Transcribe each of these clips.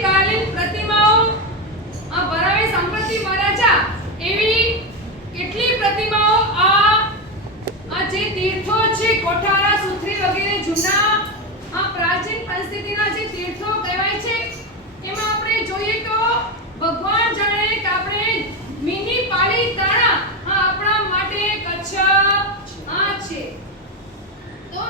આદિકાલીન પ્રતિમાઓ ભરાવે સંપત્તિ મહારાજા એવી કેટલી પ્રતિમાઓ આ જે તીર્થો છે કોઠારા સુથરી વગેરે જૂના પ્રાચીન પરિસ્થિતિના જે તીર્થો કહેવાય છે એમાં આપણે જોઈએ તો ભગવાન જાણે કે આપણે મિની પાલિતાણા આપણા માટે કચ્છ છે તો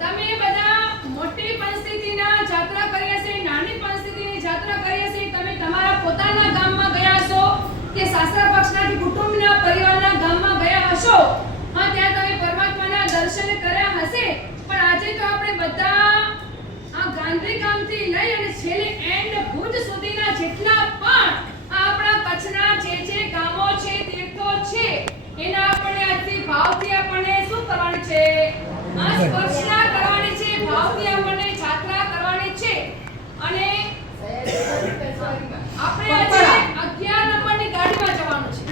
તમે બધા મોટી પરિસ્થિતિના જાત્રા કરી હશે, નાની પરિસ્થિતિની જાત્રા કરી હશે, તમે તમારા પોતાના ગામમાં ગયા હશો કે સાસરા પક્ષના કુટુંબના પરિવારના ગામમાં ગયા હશો, ત્યાં તમે પરમાત્માના દર્શન કર્યા હશે. પણ આજે તો આપણે બધા આ ગાંધીધામથી લઈ અને છેલ્લે એન્ડ ભુજ સુધીના જેટલા પણ આપણા કચ્છના જે ગામો છે, તીર્થો છે, એના આપણે આજથી ભાવથી આપણને શું કરવાનું છે? સ્પર્શના કરવાની છે, ભાવથી આપણને જાત્રા કરવાની છે. અને આપણે આજે 11 નંબરની ગાડીમાં જવાનું છે.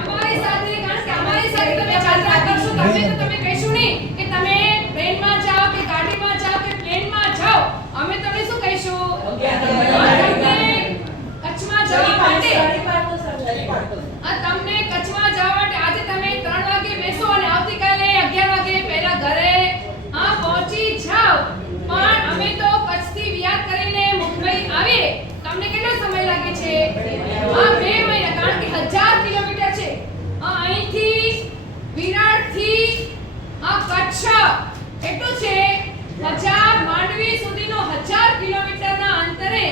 અમારી સાથે, કારણ કે અમારી સાથે તમે જાત્રા કરશો તમે તો તમે કહીશું નહીં કે તમે ટ્રેનમાં જાઓ કે ગાડીમાં જાઓ કે પ્લેનમાં જાઓ. અમે તમને શું કહીશું? કચ્છમાં જવા માટે તમને કચ્છમાં જવા માટે આજે તમે 3 વાગે બેસો અને આવતીકાલે 11 વાગે પહેલા ઘરે પહોંચી જાઓ. પણ અમે તો કચ્છથી વિયાર કરીને મુંબઈ આવીએ. તમને કેટલો સમય લાગે છે? 2 મહિના, કારણ કે 1000 કિલોમીટર છે અહીંથી વિરારથી કચ્છ એટલું છે. 1000 માંડવી સુધીનો 1000 કિલોમીટરના અંતરે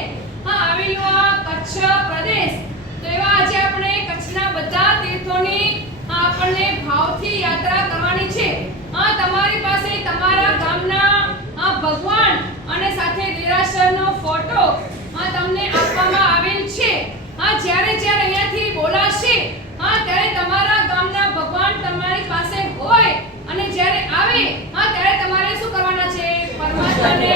આવેલો આ કચ્છ પ્રદેશ. તો એવા આજે આપણે કચ્છના બધા તીર્થોની આપણને ભાવથી યાત્રા કરવાની છે. તમારી પાસે તમારા ગામના ભગવાન અને સાથે દેરાસરનો ફોટો તમને આપવામાં આવેલ છે. જ્યારે અહીંયાથી બોલાશે ત્યારે તમારા ગામના ભગવાન તમારી પાસે હોય અને જ્યારે આવે ત્યારે તમારે શું કરવાના છે? પરમાત્માને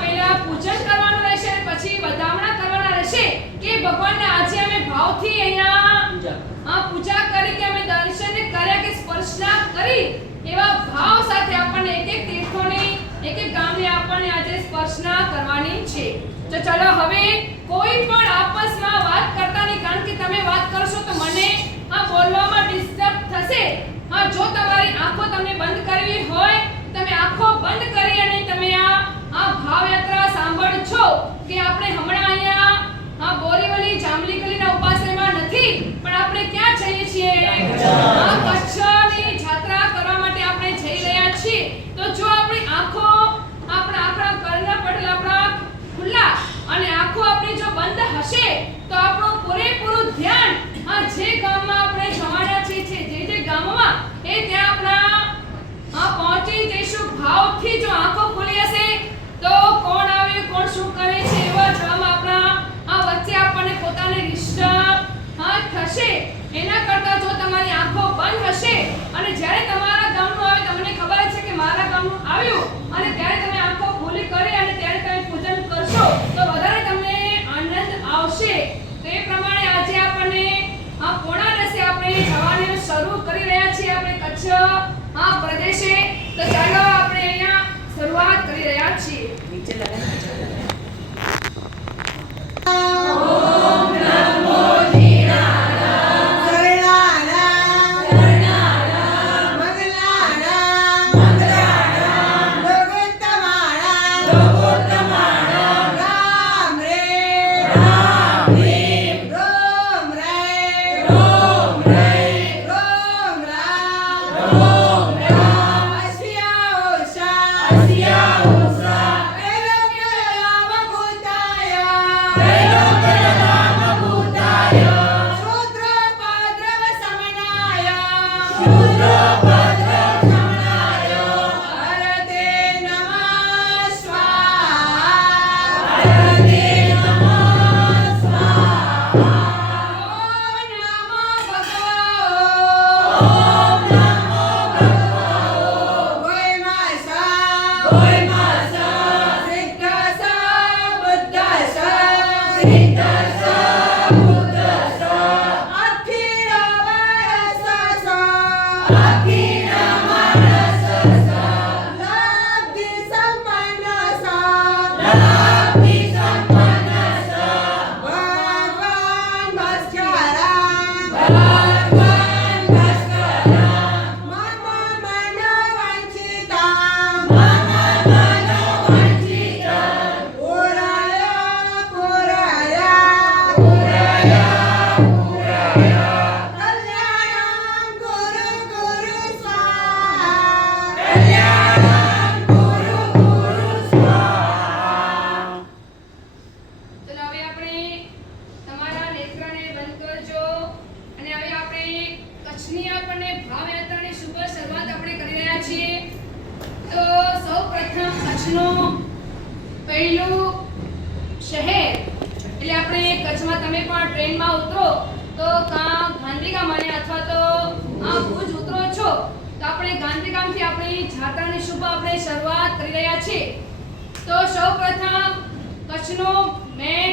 પહેલા પૂજન કરવાનું રહેશે, પછી વધામણા કરવાના રહેશે કે ભગવાનને આજે અમે ભાવથી અહીંયા પૂજા કરી કે અમે દર્શન કર્યા કે સ્પર્શના કરી, એવા ભાવ સાથે આપણને એક તીર્થોની એક ગામને આપણને આજે સ્પર્શના કરવાની છે. તો ચલો હવે કોઈ પણ આપસમાં વાત કરતા નહીં, કારણ કે તમે વાત કરશો તો મને બોલવામાં ડિસ્ટર્બ થશે. જો તમારી આંખો તમને બંધ કરવી હોય તમે આંખો બંધ કરી અને તમે આ ભાવયાત્રા સાંભળજો કે આપણે હમણાં અહીંયા બોરીવલી જાંબલી ગલીના ઉપાશ્રયમાં નથી, પણ આપણે ક્યાં જઈએ છીએ? કચ્છની જાત્રા કરવા માટે આપણે જઈ રહ્યા છીએ. તો જો આપણી આંખો આપણા કર્ણ પટલ આપણા ખુલ્લા અને આંખો આપણી જો બંધ હશે તો આપણું પૂરેપૂરું ધ્યાન જે ગામમાં આપણે જવાના છીએ, જે ગામમાં એ ત્યાં આપણા પહોંચી જઈશું. ભાવથી જો આંખો ખુલી હશે તો કોણ આવ્યું, કોણ શું કરે છે એવા જવામાં આપણા વચ્ચે આપણને પોતાની રિશ્તા થશે. એના કરતા જો તમારી આંખો બંધ હશે અને જ્યારે તમારા ગામનું આવે, તમને ખબર છે કે મારા ગામનું આવ્યું, અને ત્યારે તમે આંખો ખુલી કરી અને ત્યારે તમે પૂજન કરશો તો વધારે તમને આનંદ આવશે. તો એ પ્રમાણે આજે આપણને પોણા રસ્તે આપણે જવાનું શરૂ કરી રહ્યા છીએ આપણે કચ્છ પ્રદેશે. તો ચાલો આપણે અહીંયા શરૂઆત કરી રહ્યા છીએ. નીચે ઓમ નમો Happy આજની આપણને ભાવયાત્રાની શુભ શરૂઆત આપણે કરી રહ્યા છીએ. તો સૌપ્રથમ કચ્છનું પહેલું શહેર એટલે આપણે કચ્છમાં તમે પણ ટ્રેનમાં ઉતરો તો કાં ગાંધીધામ અને અથવા તો ભુજ ઉતરો છો તો આપણે ગાંધીધામથી આપણી જાત્રાની શુભ આપણે શરૂઆત કરી રહ્યા છીએ. તો સૌપ્રથમ કચ્છનું મેન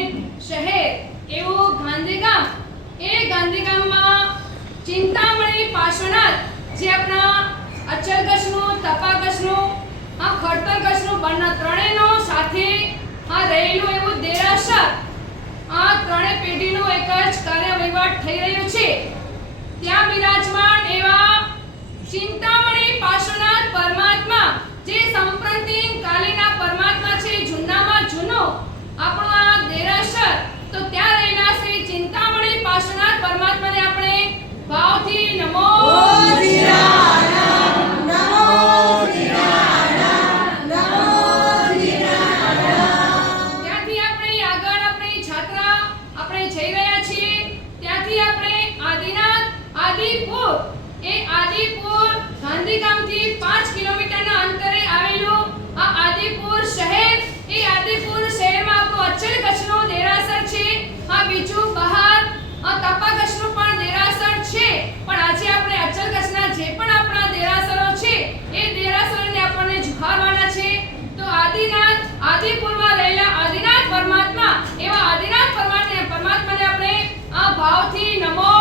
શહેર એવું ગાંધીધામ. એ ગાંધીધામમાં ચિંતામણી પાર્શ્વનાથ જે આપણા અચલગઢનું, તપાગઢનું, ખડતરગઢનું બંને ત્રણેયનો સાથે રહેલું એવું દેરાસર. આ ત્રણેય પેઢીનું એક જ કાર્ય વહીવટ થઈ રહ્યું છે. ત્યાં બિરાજમાન એવા ચિંતામણી પાર્શ્વનાથ પરમાત્મા જે સંપ્રતિમ કાલીના પરમાત્મા છે, જૂનામાં જૂનો આપણો આ દેરાસર. તો ત્યાં રહેલા શ્રી ચિંતામણી પાર્શ્વનાથ પરમાત્માને આપણે ભાવથી નમો ગાંધીધામથી 5 કિલોમીટરના અંતરે આવેલું આ આદિપુર શહેર. એ આદિપુર શહેરમાં આપણો અચલગઢનો દેરાસર છે. આ બીજું બહાર તપાગઢનું પણ દેરાસર છે. પણ આજે આપણે અચલગઢના જે પણ આપણા દેરાસરો છે એ દેરાસરને આપણને જુહારવાના છે. તો આદિપુરમાં રહેલા આદિનાથ પરમાત્મા એવા આદિનાથ પરમાત્માને આપણે આ ભાવથી નમો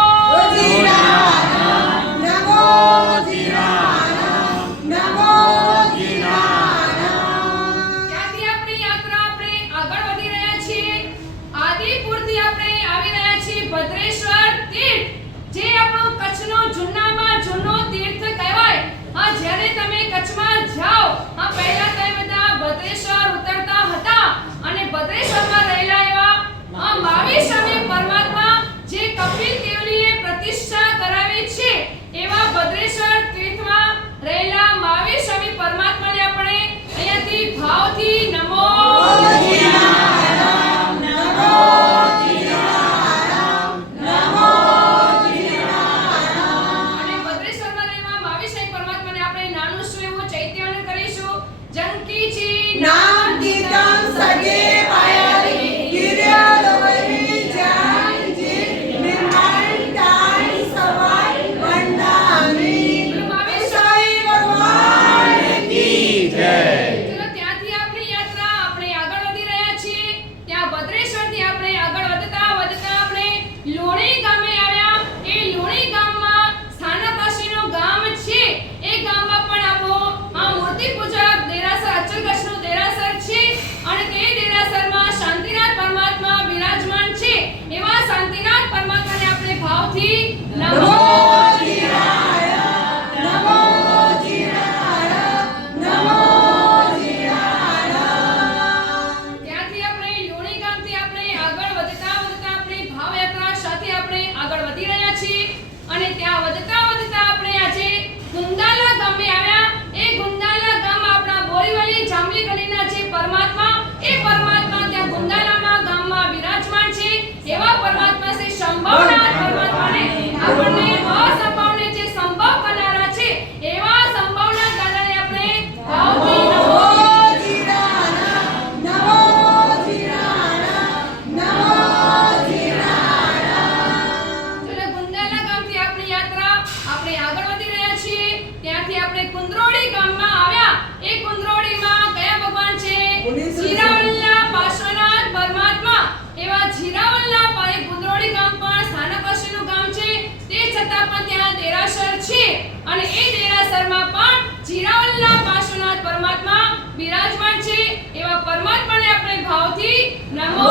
ભદ્રેશ્વર તીર્થ જે આપણું કચ્છનો જૂનામાં જૂનો તીર્થ કહેવાય. જ્યારે તમે કચ્છમાં જાઓ પહેલા તમે બધા ભદ્રેશ્વર ઉતરતા હતા અને ભદ્રેશ્વરમાં રહેલા એવા મહાવીર પરમાત્મા જે કપિલ દેવલીએ પ્રતિષ્ઠા કરાવી છે એવા ભદ્રેશ્વર તીર્થમાં રહેલા મહાવીર પરમાત્માને આપણે અહીંયાથી ભાવથી નમો અને એ દેરાસરમાં પણ જીરાવલના પાર્શ્વનાથ પરમાત્મા બિરાજમાન છે. એવા પરમાત્માને આપણે ભાવથી નમો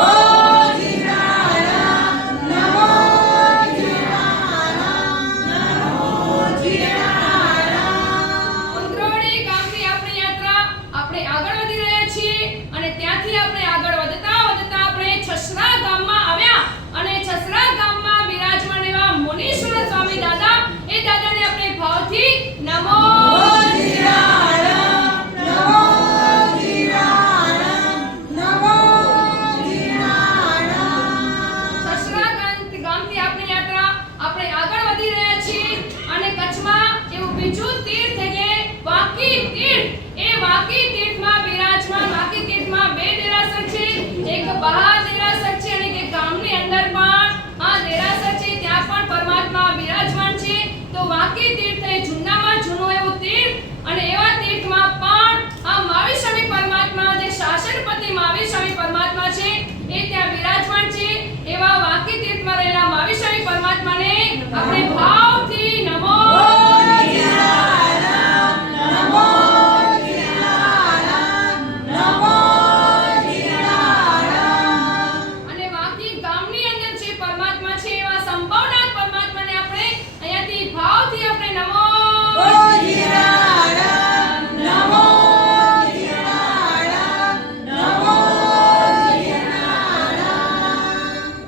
કુંદ્રોળી ગામથી આપણી યાત્રા આપણે આગળ વધી રહ્યા છીએ અને ત્યાંથી આપણે આગળ વધતા આપણે છસરા ગામમાં આવ્યા અને છસરા ગામમાં બિરાજમાન એવા મુનીશ્વર સ્વામી દાદા એ દાદાને આપણે ભાવથી નમો નમો તીર્થ એ જૂનામાં જૂનું એવું તીર્થ, અને એવા તીર્થમાં પણ આ મહાવીર સ્વામી પરમાત્મા જે શાસનપતિ મહાવીર સ્વામી પરમાત્મા છે એ ત્યાં બિરાજમાન છે. એવા વાંકી તીર્થમાં રહેલા મહાવીર સ્વામી પરમાત્માને આપણે ભાવથી નમો અને વાંકી ગામની અંદર જે પરમાત્મા છે એવા સંભવનાથ પરમાત્માને આપણે અહીંયાથી ભાવથી આપણે નમો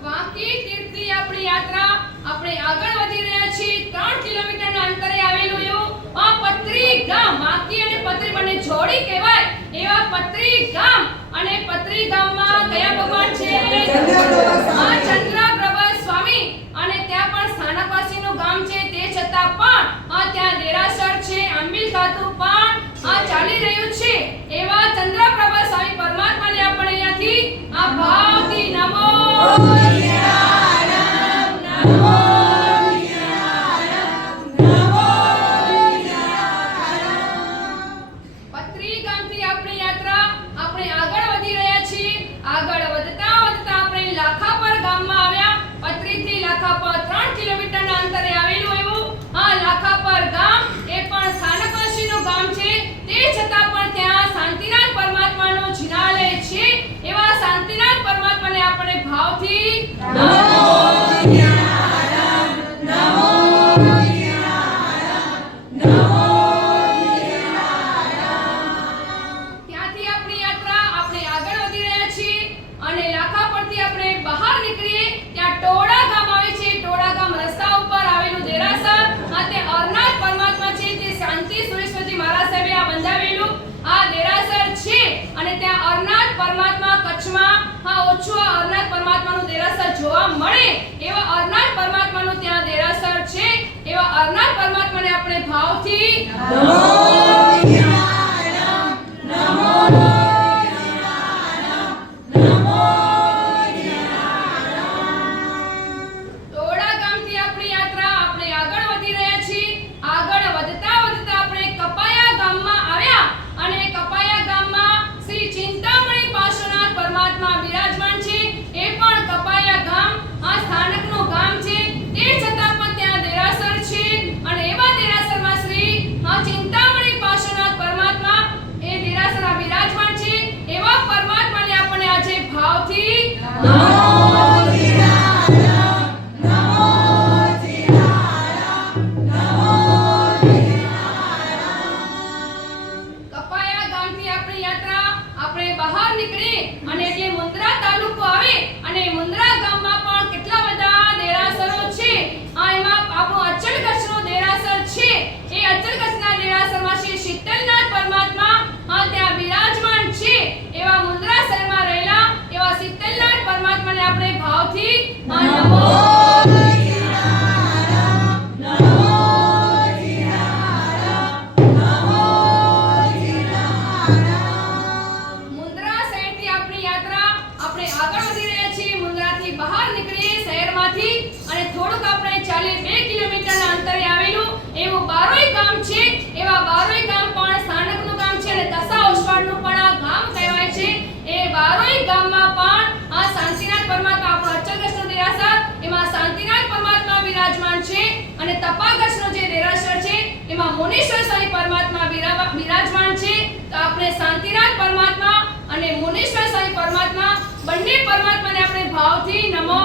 વાંકી તીર્થની આપણી યાત્રા આપણે આગળ વધી રહ્યા છીએ. 3 કિલોમીટરના અંતરે આવેલું એવું આ પત્રી ગામ, વાંકી અને પત્રી બંને જોડી કહેવાય એવા પત્રી ગામ. અને પત્રી ગામમાં કયા ભગવાન છે? આ ચંદ્રપ્રભા સ્વામી. અને ત્યાં પણ સ્થાનકવાસીનું ગામ છે, તે છતાં પણ આ ત્યાં દેરાસર છે, આંબીલ ખાતું પણ આ ચાલી રહ્યું છે. એવા ચંદ્રપ્રભા સ્વામી પરમાત્માને આપણે અહીંયાથી આ ભાવથી નમો પત્રી ગામથી આપણી યાત્રા આપણે આગળ વધી રહ્યા છીએ. આગળ વધતા વધતા આપણે લાખાપર ગામમાં આવ્યા. પત્રીથી લાખાપર 3 કિલોમીટરના અંતરે આવેલું એવું આ લાખાપર ગામ એ પણ સ્થાનકવાસીનું ગામ છે, તે છતાં પણ ત્યાં શાંતિનાથ પરમાત્માનું જિનાલય છે. એવા શાંતિનાથ પરમાત્માને આપણે ભાવથી ત્યાંથી આપણી યાત્રા આપણે આગળ વધી રહ્યા છીએ. અને લાખાપરથી આપણે બહાર નીકળીએ ત્યાં ટોળા ગામ આવે છે. ટોળા ગામ રસ્તા ઉપર આવેલું દેરાસર આ તે અરનાથ પરમાત્મા છે, તે શાંતિ સુરેશ્વરજી મહારાજ સાહેબે આ બંધાવેલું આ દેરાસર છે. અને ત્યાં અરનાથ પરમાત્મા કચ્છમાં ઓછું આ અરનાથ પરમાત્માનું દેરાસર જોવા મળે એવા અરનાથ પરમાત્માનું ત્યાં દેરાસર છે. એવા અરનાથ પરમાત્માને આપણે ભાવથી ટોળા ગામથી આપણી યાત્રા આપણે આગળ વધી રહ્યા છીએ. આગળ વધતા વધતા આપણે કપાયા ગામમાં આવ્યા. અને કપાયા ગામમાં શ્રી ચિંતામણી પાર્શ્વનાથ પરમાત્મા બિરાજમાન છે. એ પણ કપાયા ગામ આ સ્થાનકનું ગામ છે, તે છતાં પણ ત્યાં દેરાસર છે. અને એવા દેરાસરમાં શ્રી ચિંતામણી પાર્શ્વનાથ પરમાત્મા એ દેરાસરમાં બિરાજમાન છે. એવા પરમાત્માને આપણે આજે ભાવથી કપાયા ગામથી આપણી યાત્રા આપણે બહાર નીકળી અને એટલે મુન્દ્રા તાલુકો આવે. અને મુન્દ્રા ગામમાં પણ કેટલા બધા દેરાસરો છે. એમાં આપણું અચલગઢનું દેરાસર છે. એ અચલગઢના દેરાસરમાં શ્રી શીતલનાથ પરમાત્મા ત્યાં બિરાજમાન છે. એવા મુન્દ્રા શહેરમાં રહેલા એવા શીતલનાથ પરમાત્માને આપણે ભાવથી નમો મુન્દ્રા શહેરથી આપણી યાત્રા આપણે આગળ વધી રહ્યા છીએ. મુન્દ્રાથી બહાર નીકળીએ શહેરમાંથી અને થોડુંક આપણે ચાલીએ 2 કિલોમીટરના અંતરે આવેલું એવું બારોઈ ગામ છે. એવા બારોઈ ગામ પણ સ્થાનકનું ગામ છે અને દશા ઓસવાડનું પણ આ ગામ કહેવાય છે. એ બારોઈ ગામમાં પણ આ શાંતિનાથ પરમાત્મા આપણો અચલગઢનો દેરાસર, એમાં શાંતિનાથ પરમાત્મા બિરાજમાન છે. અને તપાગઢનો જે દેરાસર છે એમાં મુનીશ્વર સ્વામી પરમાત્મા બિરાજમાન છે. તો આપણે શાંતિનાથ પરમાત્મા અને મુનીશ્વર સ્વામી પરમાત્મા બંને પરમાત્માને આપણે ભાવથી નમો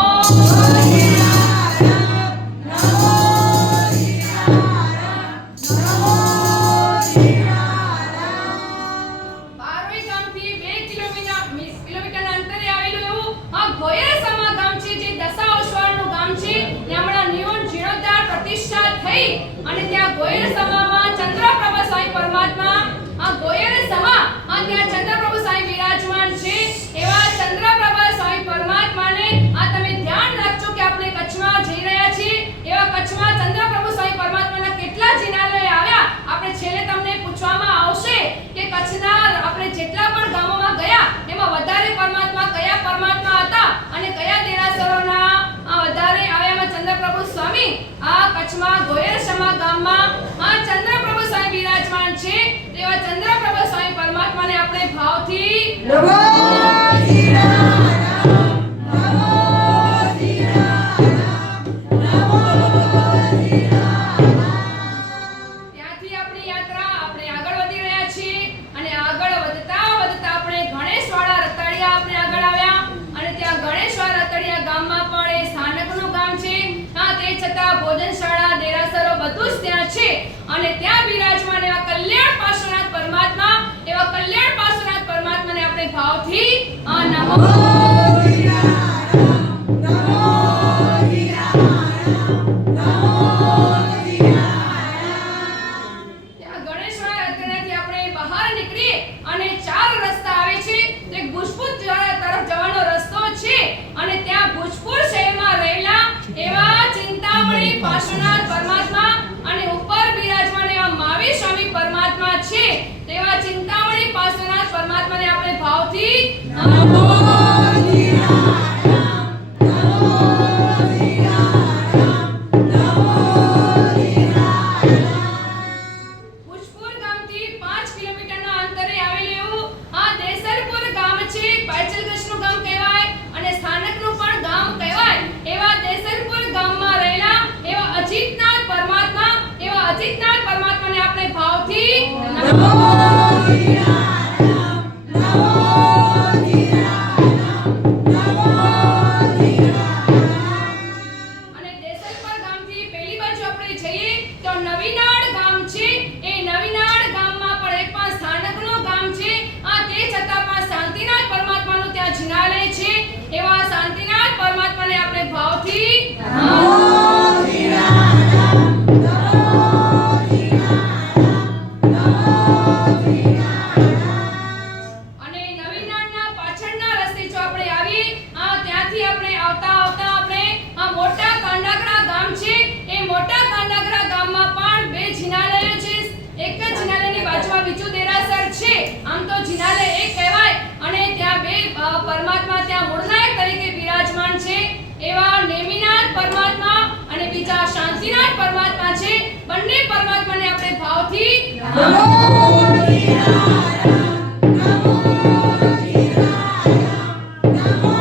બારોઈ ગામથી 2 કિલોમીટરના અંતરે આવેલું એવું આ ગોયરસમા ગામ છે, જે દશા ઓસવાડનું ગામ છે. ત્યાં હમણાં નિયોન જીર્ણોદ્ધાર પ્રતિષ્ઠા થઈ. અને ત્યાં ગોયરસમામાં ચંદ્રપ્રભા સ્વામી પરમાત્મા આ ગોયરસમા ત્યાં ચંદ્રપ્રભુ સ્વામી બિરાજમાન છે. એવા ચંદ્રપ્રભા સ્વામી પરમાત્માને આ તમે ધ્યાન આપણે ભાવથી નમો જીરારામ, નમો જીરારામ, નમો જીરારામ. ત્યાંથી આપણી યાત્રા આપણે આગળ વધી રહ્યા છીએ અને આગળ વધતા વધતા આપણે ગણેશવાડા રતાડિયા આપણે આગળ આવ્યા અને ત્યાં ગણેશવાડા રતાડિયા ગામમાં પણ એ સ્થાનકનું ગામ છે. હા, તે છતાં ભોજનશાળા દેરાસરો બધું જ ત્યાં છે અને ત્યાં બિરાજમાન એવા કલ્યાણ પાર્શ્વનાથ પરમાત્મા, એવા કલ્યાણ પાર્શ્વનાથ પરમાત્માને આપણે ભાવથી નમો જીરારામ, નમો જીરારામ, નમો જીરારામ. ત્યાં ગણેશવાડા રતાડિયાથી આપણે બહાર નીકળીએ અને 4 રસ્તા આવે છે. તે ભુજપુર તરફ જવાનો રસ્તો છે અને ત્યાં ભુજપુર શહેરમાં રહેલા એવા ચિંતામણી પાર્શ્વનાથ પરમાત્મા અને ઉપર બિરાજમાન એવા મહાવીર સ્વામી પરમાત્મા છે. તેવા ચિંતામણી પાર્શ્વનાથ પરમાત્માને આપણે ભાવથી નમો જીરારામ, નમો જીરારામ, નમો જીરારામ. ભુજપુર ગામથી 5 કિલોમીટરના અંતરે આવેલું એવું આ દેસરપુર ગામ છે. પાયચલગઢનું ગામ કહેવાય અને સ્થાનકનું પણ ગામ કહેવાય. એવા દેસરપુર ગામમાં રહેલા એવા અજીતનાથ પરમાત્મા, એવા અજીતનાથ પરમાત્માને આપણે ભાવથી નમો જીરારામ, નમો જીરારામ, નમો જીરારામ. અને દેસરપુર ગામથી પેલી બાજુ આપણે જઈએ તો નવીનાળ ગામ છે. એ નવીનાળ ગામમાં પણ એક પણ સ્થાનકનું ગામ છે. આ તે છતાં પણ શાંતિનાથ પરમાત્માનું ત્યાં જિનાલય છે. એવા શાંતિનાથ પરમાત્માને આપણે ભાવથી નમો જીરારામ, નમો જીરારામ, નમો જીરારામ. અને નવીનાળના પાછળના રસ્તે જો આપણે આવીએ ત્યાંથી આપણે આવતા આવતા આપણે આ મોટા કાંડાગરા ગામ છે. એ મોટા કાંડાગરા ગામમાં પણ 2 જિનાલયો છે. એક જ જિનાલયની બાજુમાં બીજું દેરાસર છે. આમ તો જિનાલય એક કહેવાય અને ત્યાં 2 પરમાત્મા ત્યાં મૂળનાયક તરીકે બિરાજમાન છે. એવા નેમિનાથ પરમાત્મા અને બીજા શાંતિનાથ પરમાત્મા છે. બંને પરમાત્માને આપણે ભાવથી નમો જીરારામ, નમો જીરારામ, નમો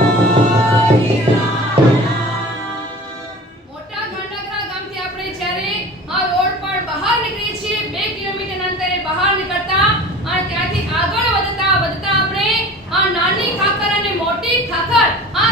જીરારામ. મોટા ગાંડાગરા ગામથી આપણે જ્યારે આ રોડ પર બહાર નીકળીએ છીએ 2 કિલોમીટર અંતરે બહાર નીકળતા અને ત્યાંથી આગળ વધતા વધતા આપણે આ નાની ખાખર અને મોટી ખાખર,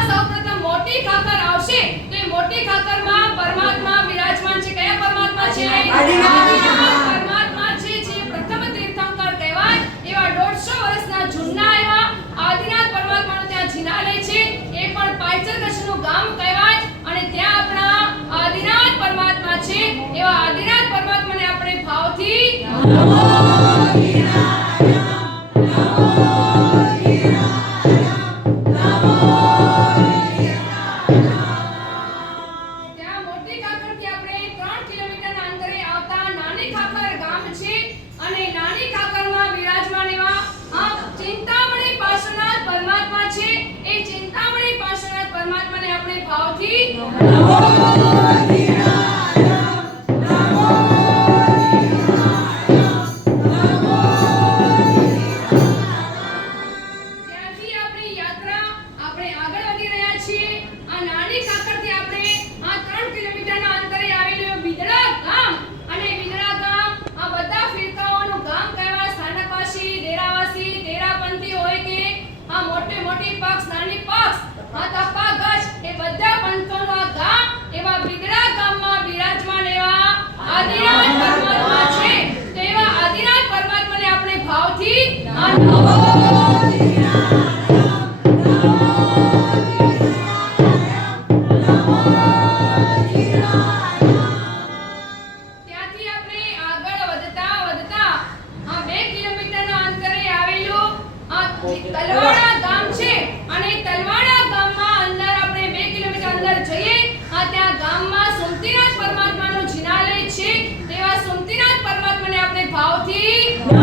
સૌપ્રથમ મોટી ખાખર આવશે તો એ મોટી ખાખરમાં પરમાત્મા બિરાજમાન છે. કયા પરમાત્મા છે? આદિનાથ પરમાત્મા છે, જે પ્રથમ તીર્થંકર કહેવાય. એવા 150 વર્ષના જૂના એવા આદિનાથ પરમાત્માનું ત્યાં જિનાલય છે. એ પણ પાયચલગઢનું ગામ કહેવાય અને ત્યાં આપણા આદિનાથ પરમાત્મા છે. એવા આદિનાથ પરમાત્માને આપણે ભાવથી નમો જીરારામ, નમો જીરારામ, નમો જીરારામ. ત્યાં મોટી ખાખરથી આપણે 3 કિલોમીટરના અંતરે આવતા નાની ખાખર ગામ છે અને નાની ખાખરમાં બિરાજમાન એવા ચિંતામણી પાર્શ્વનાથ પરમાત્મા છે. એ ચિંતામણી પાર્શ્વનાથ પરમાત્માને આપણે ભાવથી નમો જીરારામ, નમો જીરારામ, નમો જીરારામ. ત્યાંથી આપણી યાત્રા આપણે આગળ વધી રહ્યા છીએ. આ નાની ખાખરથી આપણે 3 કિલોમીટરના અંતરે આવેલું બિદડા ગામ અને બિદડા ગામ આ બધા ફિરકાઓનું ગામ કહેવાય. સ્થાનકવાસી, ડેરાવાસી, ડેરાપંથી હોય કે મોટી મોટી પક્ષ, નાની પક્ષ, તપાગજ, એ બધા પંથોનું આ ગામ. એવા બિદડા ગામમાં બિરાજમાન એવા આદિનાથ પરમાત્મા છે. તો એવા આદિનાથ પરમાત્માને આપણે ભાવથી નમો જીરારામ, નમો જીરારામ, નમો જીરારામ. ત્યાંથી આપણે આગળ વધતા વધતા 2 કિલોમીટરના અંતરે આવેલું તલવાડા ગામ છે અને તલવાડા ગામમાં અંદર આપણે 2 કિલોમીટર અંદર જઈએ ત્યાં ગામમાં સુમતીનાથ પરમાત્માનું જિનાલય છે. તેવા સુમતીનાથ પરમાત્માને આપણે ભાવથી નમો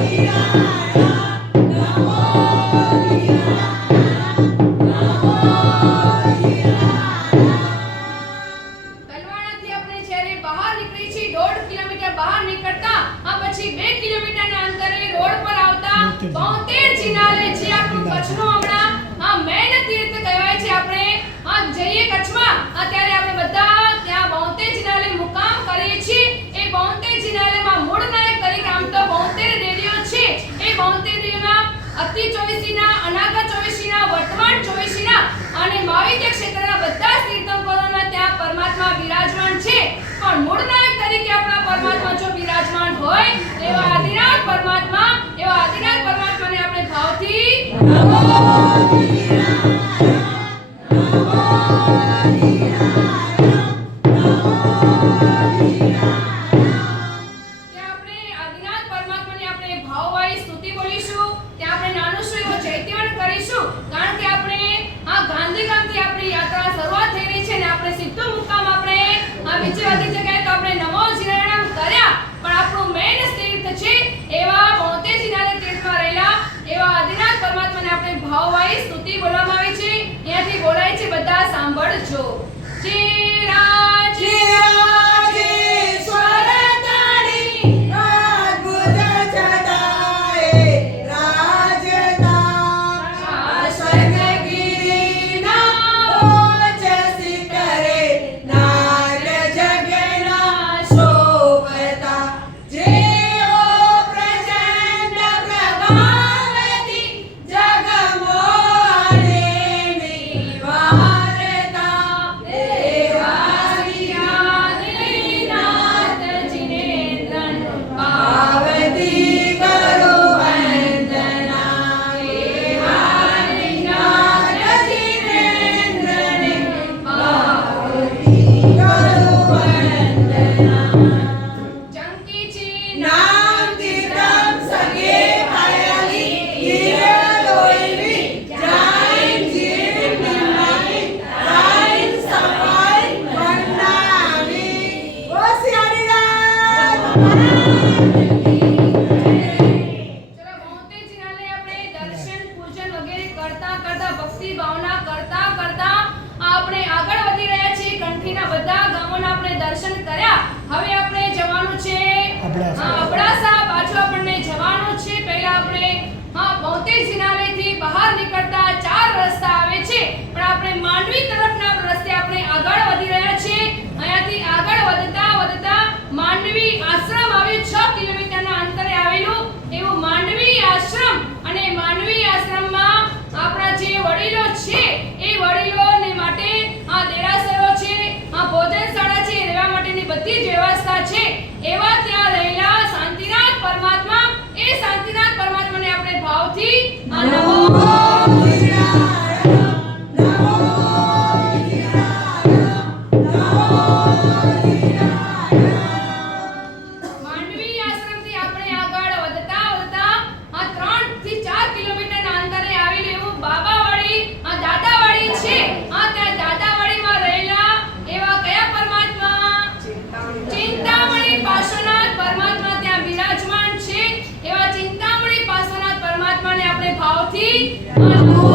જીરારામ, નમો જીરારામ, નમો જીરારામ. તલવાડાથી આપણે જ્યારે બહાર નીકળી છીએ 1.5 કિલોમીટર બહાર નીકળતા પછી 2 કિલોમીટરના અંતરે રોડ પર આવતા બોતેર જિનાલય જે આપણું કચ્છનું હમણાં મેન તીર્થ કહેવાય છે. આપણે જઈએ કચ્છમાં ત્યારે આપણે બધા ત્યાં બોતેર જિનાલય મુકામ કરીએ છીએ. એ બોતેર જિનાલયમાં મૂળ નાયક તરીકે આમ તો 72 દેવીઓ છે. એ 72 દેવીઓના અતિ ચોવીસીના, અનાગત ચોવીસીના, વર્તમાન ચોવીસીના અને માવિત્ય ક્ષેત્રના બધા જ તીર્થંકરોના ત્યાં પરમાત્મા બિરાજમાન છે. પણ મૂળ નાયક તરીકે આપણા પરમાત્મા જો બિરાજમાન હોય એવા આદિનાથ પરમાત્માને આપણે ભાવથી નમો વીરાય નમો વીરાય નમો વીરાય ત્યાં આપણે આદિનાથ પરમાત્માની આપણે ભાવવાળી સ્તુતિ બોલીશું. ત્યાં આપણે નાનું શું એવો ચૈત્યવન કરીશું. કારણ કે આપણે ગાંધીધામથી આપણી યાત્રા શરૂઆત થઈ રહી છે ને આપણે સીધો મુકામ આપણે બીજી બધી જગ્યાએ તો આપણે નમો જીરાયણમ કર્યા, પણ આપણું મેઇન તીર્થ છે એવા 72 જિનાલય તીર્થમાં રહેલા એવા આદિનાથ પરમાત્માને આપણે ભાવવાળી સ્તુતિ બોલવામાં આવી છે. અહીંયાથી બોલાય છે, બધા સાંભળજો. ચિરાજેશ્વર તારી અદ્ભુત છટાએ રાજતા શાશ્વતગીરીના ઉચ્ચ શિખરે નાગ જગના શોભતા જેઓ પ્રચંડ પ્રભાવતી જગમોહને નિવારતા દેવાદિનાથ જિનેન્દ્રન પાર્વતી કરો વંદના દેવાદિનાથ જિનેન્દ્રને પાર્વતી કરો વંદના ચંકી ચીન નામ તીર્થમ સગે પાયલી હિરલોયવી જાઈન જીવ નિમાઈ રાઈન સફાઈ વંદનાવી ઓસિયારીરાજ ચલો 72 જિનાલય આપણે દર્શન પૂજન વગેરે કરતા ભક્તિ ભાવના કરતા આપણે આગળ વધી રહ્યા છીએ. કંઠીના બધા ગામોના આપણે દર્શન કર્યા. હવે આપણે જવાનું છે અબડાસા. પાછું આપણને જવાનું છે. પહેલા આપણે 72 જિનાલયથી બહાર નીકળતા 4 રસ્તા આવે છે, પણ આપણે માંડવી તરફના રસ્તે આપણે આગળ વધી રહ્યા છીએ. અહીંયાથી આગળ વધતા માંડવી આશ્રમ આવ્યું. 6 કિલોમીટરના અંતરે આવેલું એવું માંડવી આશ્રમ. અને માંડવી આશ્રમમાં આપણા જે વડીલો છે એ વડીલોને માટે દેરાસરો છે, ભોજનશાળા છે, રહેવા માટેની બધી જ વ્યવસ્થા છે. એવા ત્યાં રહેલા શાંતિનાથ પરમાત્મા, એ શાંતિનાથ પરમાત્માને આપણે ભાવથી નમો માંડવી આશ્રમથી આપણે આગળ વધતા 3 થી 4 કિલોમીટરના અંતરે આવેલું એવું બાબાવાડી દાદાવાડી છે. ત્યાં દાદાવાડીમાં રહેલા એવા કયા પરમાત્મા? ચિંતામણી પાર્શ્વનાથ પરમાત્મા ત્યાં બિરાજમાન છે. એવા ચિંતામણી પાર્શ્વનાથ પરમાત્માને આપણે ભાવથી નમો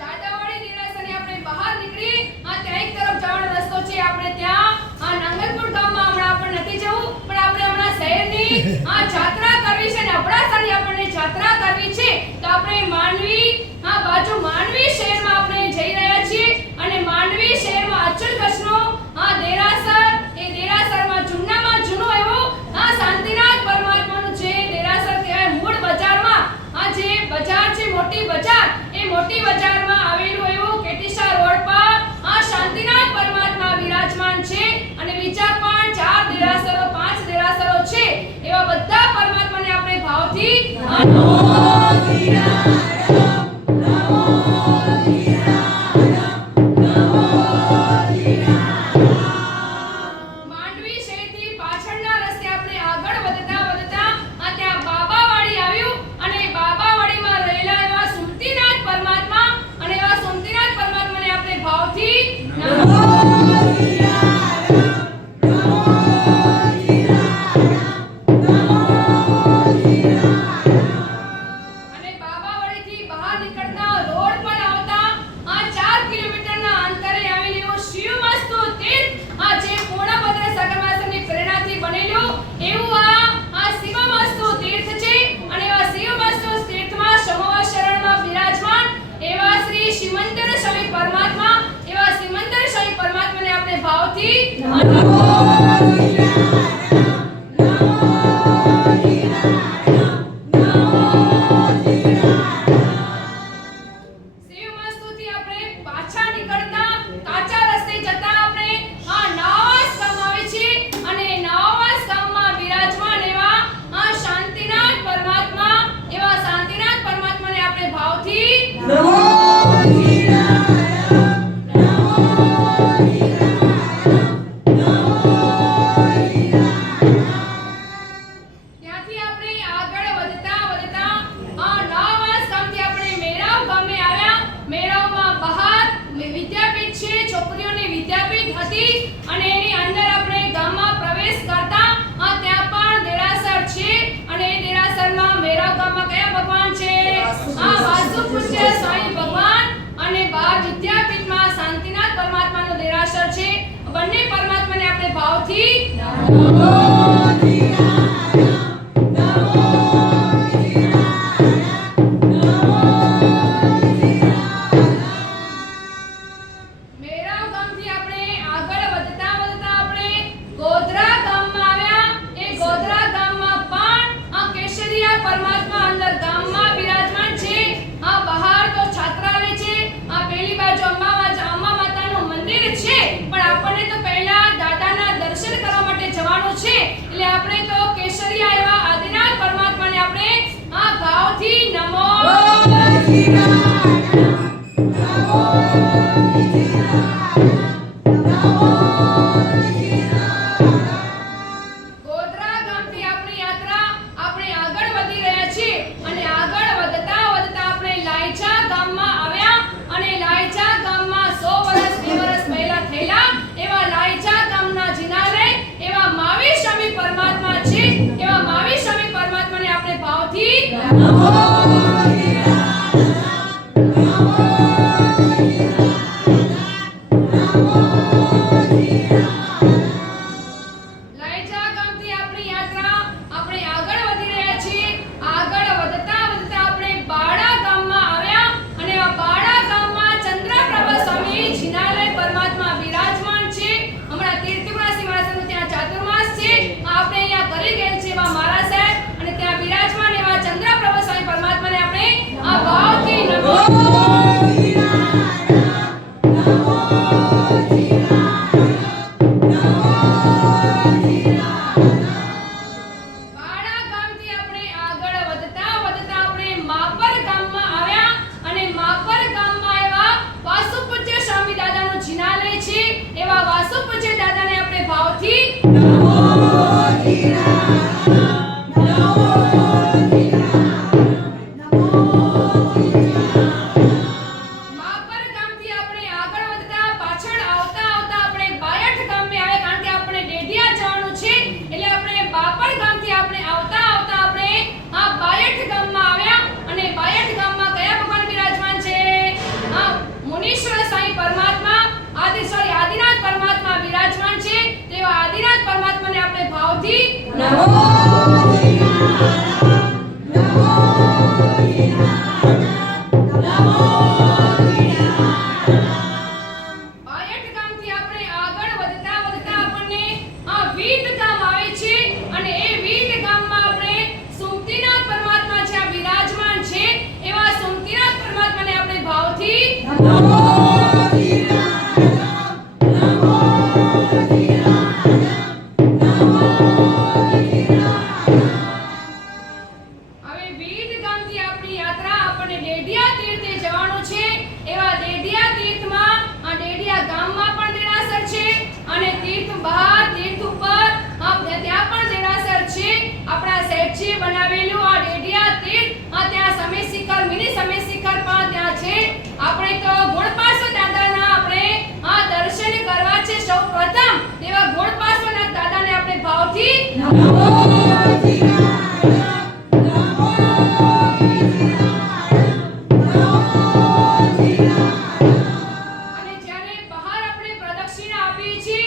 દાદાવાડી દેરાસરથી આપણે બહાર નીકળી ત્યાં એક તરફ જવાનો રસ્તો છે. આપણે ત્યાં નાંગલપુર ગામમાં હમણાં આપણે નથી જવું, પણ આપણે હમણાં શહેરની જાત્રા કરવી છે અને અબડાસાની આપણને જાત્રા કરવી છે. તો આપણે માંડવી બાજુ માંડવી શહેરમાં આપણે જઈ રહ્યા છીએ. અને માંડવી શહેરમાં અચલ કચ્છનો દેરાસર, એ દેરાસરમાં જૂનામાં જૂનો એવો શાંતિનાથ પરમાત્માનું જે દેરાસર કહેવાય. મૂળ બજારમાં જે બજાર છે મોટી બજાર, એ મોટી બજારમાં આવેલું એવું કેટીસા રોડ પર શાંતિનાથ પરમાત્મા બિરાજમાન છે. અને બીજા પણ 4 દેરાસરો 5 દેરાસરો છે. એવા બધા પરમાત્માને આપણે ભાવથી નમો વીરાય નમો વીરાય નમો વીરાય માંડવી શહેરથી પાછળના રસ્તે આપણે આગળ વધતા ત્યાં બાબાવાડી આવ્યું. અને બાબાવાડીમાં રહેલા એવા સુમતીનાથ પરમાત્મા, અને એવા સુમતીનાથ પરમાત્માને આપણે ભાવથી નમો વીરાય નમો વીરાય નમો વીરાય અને બાબાવાડીથી બહાર શિવમાં સ્તુતિ આપણે પાછા નીકળતા કાચા રસ્તે જતા આપણે નવાસ ગામ આવે છે અને નવાસ ગામમાં બિરાજમાન એવા શાંતિનાથ પરમાત્મા ને આપણે ભાવથી ત્યાંથી આપણે આગળ વધતા નવાસ ગામથી આપણે મેરાવ ગામે આવ્યા. મેરાવમાં બહાર વિદ્યાપીઠ છે, છોકરીઓની વિદ્યાપીઠ હતી અને એની અંદર આપણે ગામમાં પ્રવેશ કરતા ત્યાં પણ દેરાસર છે અને એ દેરાસરમાં મેરાવ ગામમાં કયા ભગવાન છે? વાસુપૂજ્ય સ્વામી ભગવાન અને બહાર વિદ્યાપીઠમાં શાંતિનાથ પરમાત્માનો દેરાસર છે. બંને પરમાત્માને આપણે ભાવથી મેરાવ ગામથી આપણે આગળ વધતા આપણે ગોધરા ગામમાં આવ્યા. એ ગોધરા ગામમાં પણ કેશરિયા પરમાત્મા અંદર ગામમાં બિરાજમાન છે. બહાર તો છાત્રાલય છે, પેલી બાજુ અંબા માતાનું મંદિર છે, પણ આપણને તો પહેલા દાદાના દર્શન કરવા માટે જવાનું છે. એટલે આપણે તો કેશરિયા એવા આદિનાથ પરમાત્માને આપણે ભાવથી નમો ગોધરા ગામથી આપણી યાત્રા આપણે આગળ વધી રહ્યા છીએ અને આગળ વધતા આપણે લાયચા ગામમાં આવ્યા અને લાયચા ગામમાં 100 વર્ષ 2 વર્ષ પહેલા થયેલા એવા લાયચા ગામના જિનાલય એવા માવી સ્વામી પરમાત્મા છે. એવા માવી સ્વામી પરમાત્માને આપણે ભાવથી લાયચા ગામથી આપણી યાત્રા આપણે આગળ વધી રહ્યા છીએ. આગળ વધતા આપણે બાળા ગામમાં આવ્યા અને આ બાળા ગામમાં ચંદ્રપ્રભા સ્વામી જિનાલય પરમાત્મા બિરાજમાન છે. હમણાં તીર્થપુરા સિંહાસન ત્યાં ચાતુર્માસ છે, આપણે અહીંયા કરી ગયેલ છે એવા મારા સાહેબ અને ત્યાં બિરાજમાન એવા ચંદ્રપ્રભા સ્વામી પરમાત્માને આપણે ભાવથી નમો બાળા ગામથી આપણે આગળ વધતા આપણે માપર ગામમાં આવ્યા અને માપર ગામમાં એવા વાસુપૂજ્ય સ્વામી દાદાનું જિનાલય છે. એવા વાસુપૂજ્ય દાદાને આપણે ભાવથી માપર ગામથી આપણે આગળ વધતા પાછળ આવતા આપણે બાયઠ ગામે આવ્યા, કારણ કે આપણે ડેડિયા જવાનું છે. એટલે આપણે બાપર ગામથી આપણે આવતા આપણે બાયઠ ગામમાં આવ્યા અને બાયઠ ગામમાં કયા ભગવાન બિરાજમાન છે? મુનીશ્વર સાંઈ પરમાત્મા આદિનાથ પરમાત્મા બિરાજમાન છે. તેવા આદિનાથ પરમાત્માને આપણે ભાવથી બાયઠ ગામથી આપણે આગળ વધતા આપણને વીટ ગામ આવે છે અને એ વીટ ગામમાં આપણે સુમતીનાથ પરમાત્મા છે બિરાજમાન છે. એવા સુમતીનાથ પરમાત્માને આપણે ભાવથી હવે વીટ ગામથી આપણી યાત્રા આપણને ડેડિયા તીર્થે જવાનું છે. એવા ડેડિયા તીર્થમાં ડેડિયા ગામમાં પણ દેરાસર છે અને તીર્થ બહાર તીર્થ ઉપર ત્યાં પણ દેરાસર છે. આપણા શેઠજી બનાવેલું આ ડેડિયા તીર્થ ત્યાં સમય શિખર મિની સમય શિખર પણ ત્યાં છે. આપણે તો ગુણપાસો દાદાના આપણે દર્શન કરવા છે સૌપ્રથમ. એવા ગુણપાસોના દાદાને આપણે ભાવથી અને જ્યારે બહાર આપણે પ્રદક્ષિણા આપીએ છીએ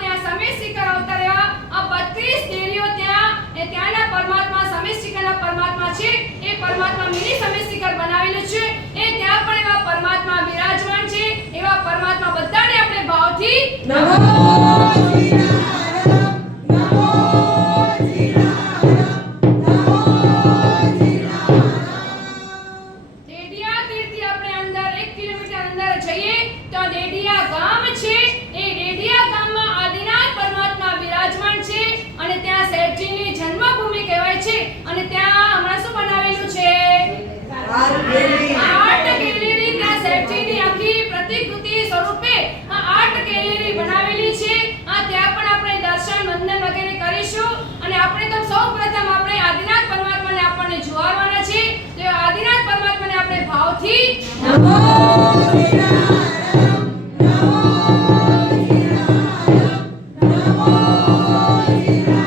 ત્યાં સમય શિખર અવતર્યા 32 દેવીઓ ત્યાંના પરમાત્મા સમય શિખરના પરમાત્મા છે. એ પરમાત્મા મિની સમય શિખર બનાવેલું છે. એ ત્યાં પણ એવા પરમાત્મા બિરાજમાન છે. એવા પરમાત્મા બધાને આપણે ભાવથી નમો ડેડિયા ગામ છે. એ ડેડિયા ગામમાં આદિનાથ પરમાત્મા બિરાજમાન છે અને ત્યાં શેઠજીની જન્મભૂમિ કહેવાય છે. અને ત્યાં હમણાં શું બનાવેલું છે? Art gallery. ત્યાં શેઠજીની આખી પ્રતિકૃતિ સ્વરૂપે આર્ટ ગેલેરી બનાવેલી છે. ત્યાં પણ આપણે દર્શન વંદન વગેરે કરીશું. અને આપણે તો સૌપ્રથમ આપણે આદિનાથ પરમાત્માને આપણને જોવાના છે. તો આદિનાથ પરમાત્માને આપણે ભાવથી નમો શિવાય નમો શિવાય નમો શિવાય.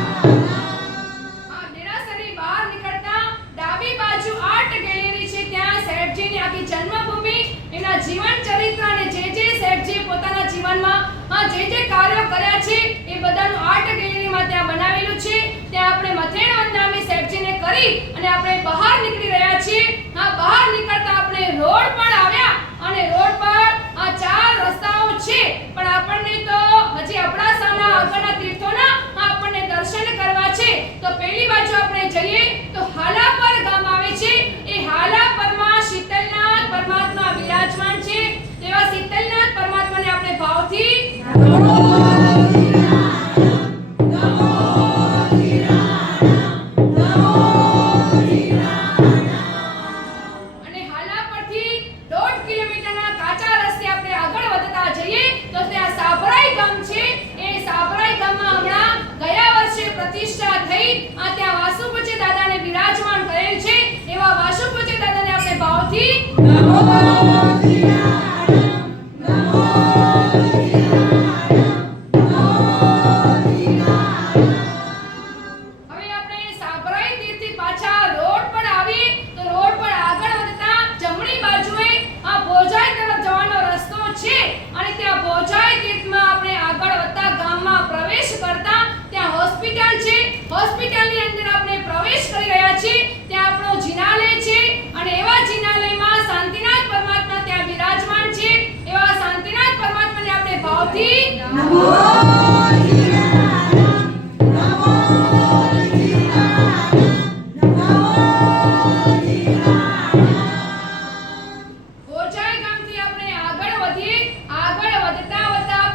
દેરાસરની બહાર નીકળતા ડાબી બાજુ આર્ટ ગેલેરી છે. ત્યાં શેઠજીની આખી જન્મભૂમિ, એના જીવન ચરિત્ર અને જે શેઠજીએ પોતાના જીવનમાં જે કાર્યો કર્યા છે એ બધાનું આર્ટ ગેલેરીમાં ત્યાં બનાવેલું છે. ત્યાં આપણે મથેણ વંદામી શેઠજીને કરી અને આપણે બહાર નીકળી રહ્યા છીએ. બહાર નીકળતા આપણે રોડ પર આવ્યા અને રોડ પર ચાર રસ્તાઓ છે. પણ આપણને તો હજી અબડાસાના આગળના તીર્થોના આપણને દર્શન કરવા છે. તો પહેલી બાજુ આપણે જઈએ તો હાલાપર ગામ આવે છે. એ હાલાપરમાં શીતલનાથ પરમાત્મા બિરાજમાન છે. તેવા શીતલનાથ પરમાત્માને આપણે ભાવથી નમો શિવાય નમો શિવાય નમો શિવાય. અને હાલાપરથી 1.5 કિલોમીટરના કાચા રસ્તે આપણે આગળ વધતા જઈએ તો ત્યાં સાબરાઈ ગામ છે. એ સાબરાઈ ગામમાં હમણાં ગયા વર્ષે પ્રતિષ્ઠા થઈ. ત્યાં વાસુપૂજ્ય દાદાને બિરાજમાન કરેલ છે. એવા વાસુપૂજ્ય દાદાને આપણે ભાવથી નમો શિવાય નમો શિવાય નમો શિવાય. હવે આપણે સાબરાઈ તીર્થથી પાછા રોડ પર આવીએ તો રોડ પર આગળ વધતા જમણી બાજુએ ભોજાઈ તરફ જવાનો રસ્તો છે. અને ત્યાં ભોજાઈ તીર્થમાં આપણે આગળ વધતા ગામમાં પ્રવેશ કરતા ત્યાં હોસ્પિટલ છે. હોસ્પિટલની અંદર આપણે પ્રવેશ કરી રહ્યા છીએ. ત્યાં આપણો જિનાલય છે. અને એવા જિનાલયમાં શાંતિનાથ પરમાત્મા ત્યાં બિરાજમાન છે. એવા શાંતિનાથ પરમાત્માને આપણે ભાવથી નમો શિવાય નમો શિવાય નમો શિવાય. ભોજાઈ ગામથી આપણે આગળ વધીએ. આગળ વધતા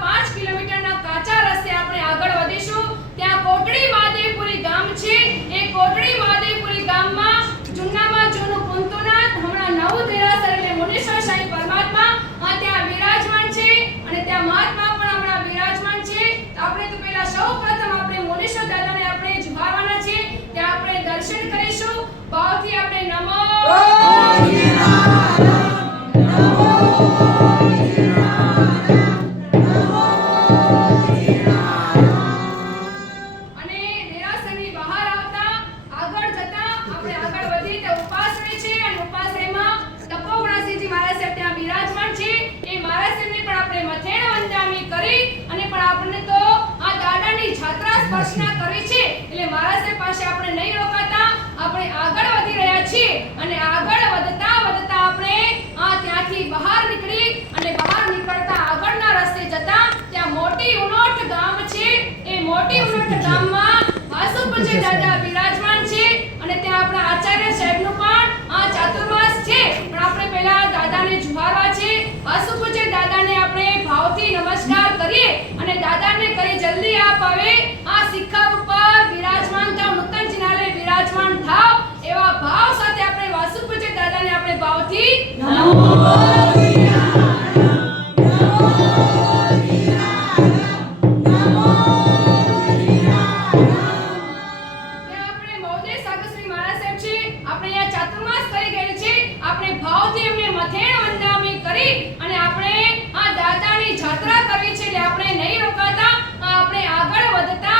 5 કિલોમીટરના કાચા રસ્તે આપણે આગળ વધીશું. ત્યાં કોટડી મહાદેવપુરી ગામ છે. એ કોટડી મહાદેવપુરી ગામમાં જૂનામાં જૂનું કુંતુનાથ, હમણાં નવું દેરાસર એટલે મુનીશ્વર સાંઈ પરમાત્મા ત્યાં બિરાજમાન છે. અને ત્યાં મહાત્મા પણ હમણાં બિરાજમાન છે. તો આપણે તો પહેલા સૌપ્રથમ આપણે મુનીશ્વર દાદાને આપણે જોવાના છે. ત્યાં આપણે દર્શન કરીશું. ભાવથી આપણે નમો અને દેરાસરની બહાર આવતા આગળ જતા આપણે આગળ વધીએ તો ઉપાશ્રય છે. અને ઉપાશ્રયમાં તપોવણાસીજી મહારાજ સાહેબ ત્યાં બિરાજમાન છે. એ મહારાજ સાહેબને પણ આપણે મથેણ વંદામી કરી અને પણ આપણને તો આ દાદાની જાત્રા સ્પર્શના કરવી છે. એટલે મહારાજ સાહેબ પાસે આપણે નહીં રોકાતા આપણે આગળ વધી રહ્યા છીએ. અને આગળ વધતા આપણે ત્યાંથી બહાર નીકળી અને બહાર નીકળતા આગળના રસ્તે જતા ત્યાં મોટી ઉનોટ ગામ છે. એ મોટી ઉનોટ ગામમાં વાસુપૂજ્ય દાદા બિરાજમાન છે. અને ત્યાં આપણા આચાર્ય સાહેબનું પણ ચાતુર્માસ છે. પણ આપણે પહેલા દાદાને જુહારવા છે. વાસુપૂજ્ય દાદાને આપણે ભાવથી નમસ્કાર કરીએ અને દાદાને કહી જલ્દી આપ આવે શિખર ઉપર બિરાજમાન થાવ, નૂતન જિનાલય બિરાજમાન થાવ. એવા ભાવ સાથે આપણે વાસુપૂજ્ય દાદાને આપણે ભાવથી નમો શિવાય નમો શિવાય નમો શિવાય. ત્યાં આપણે મૌદેશ સાગરશ્રી મહારાજ સાહેબ છે. આપણે અહીંયા ચાતુર્માસ કરી ગયેલ છે. આપણે ભાવથી એમને મથેણ વંદામી કરી અને આપણે આ દાદાની જાત્રા કરવી છે. એટલે આપણે નહીં રોકાતા આપણે આગળ વધતા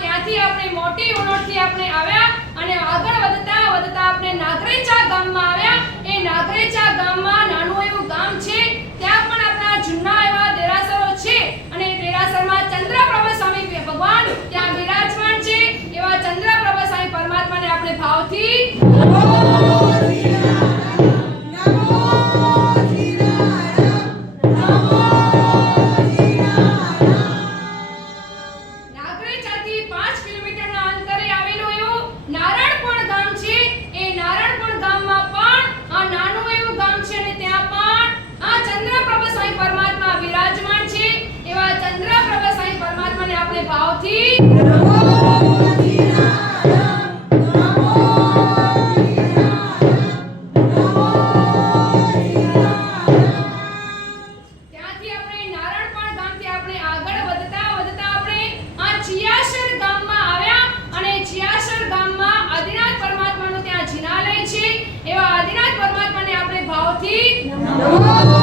ત્યાંથી આપણે મોટી ઉનોટથી આપણે આવ્યા અને આગળ વધતા આપણે નાગરેચા ગામમાં આવ્યા. એ નાગરેચા ગામમાં નાનું એવું ગામ છે. ત્યાં પણ આપણા જૂના એવા દેરાસરો છે. અને એ દેરાસરમાં ચંદ્રપ્રભા સ્વામી ભગવાન ત્યાં બિરાજમાન છે. એવા ચંદ્રપ્રભા સ્વામી પરમાત્માને આપણે ભાવથી નમો શિવાય નમો શિવાય નમો શિવાય. નાગરેચાથી 5 કિલોમીટરના અંતરે આવેલું એવું નારણપુર ગામ છે. એ નારણપુર ગામમાં પણ આ નાનું એવું ગામ છે. અને સિંહાસણ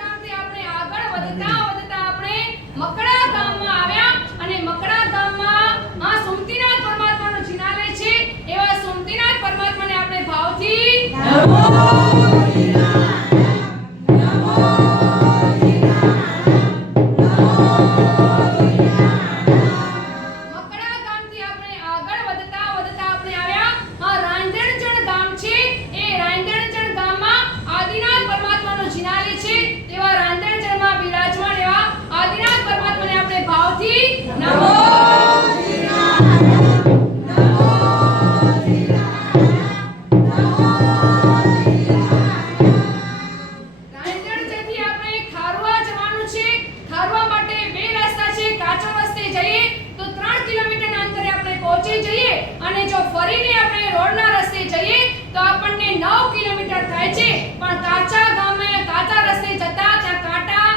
ગામથી આપણે આગળ વધતા વધતા આપણે મકડા ગામમાં આવ્યા અને મકડા ગામમાં આ સુમતીનાથ પરમાત્માનો જિનાલય છે. એવા સુમતીનાથ પરમાત્માને આપણે ભાવથી મકડા ગામથી આપણે આગળ વધતા વધતા આપણે આવ્યા આ રાંધણજણ ગામ છે. એ રાંધણજણ ગામમાં આદિનાથ પરમાત્માનો જિનાલય છે. તેવા રાંધણજણમાં બિરાજમાન એવા આદિનાથ પરમાત્માને આપણે ભાવથી નમો રાંધણજણથી આપણે ખારવા જવાનું છે. ખારવા માટે બે રસ્તા છે. કાચો રસ્તે જઈએ તો 3 કિલોમીટરના અંતરે આપણે પહોંચી જઈએ અને જો ફરીને આપણે રોડના રસ્તે જઈએ તો આપણને 9 કિલોમીટર થાય છે. પણ કાચા ગામે કાચા રસ્તે જતા ત્યાં કાંટા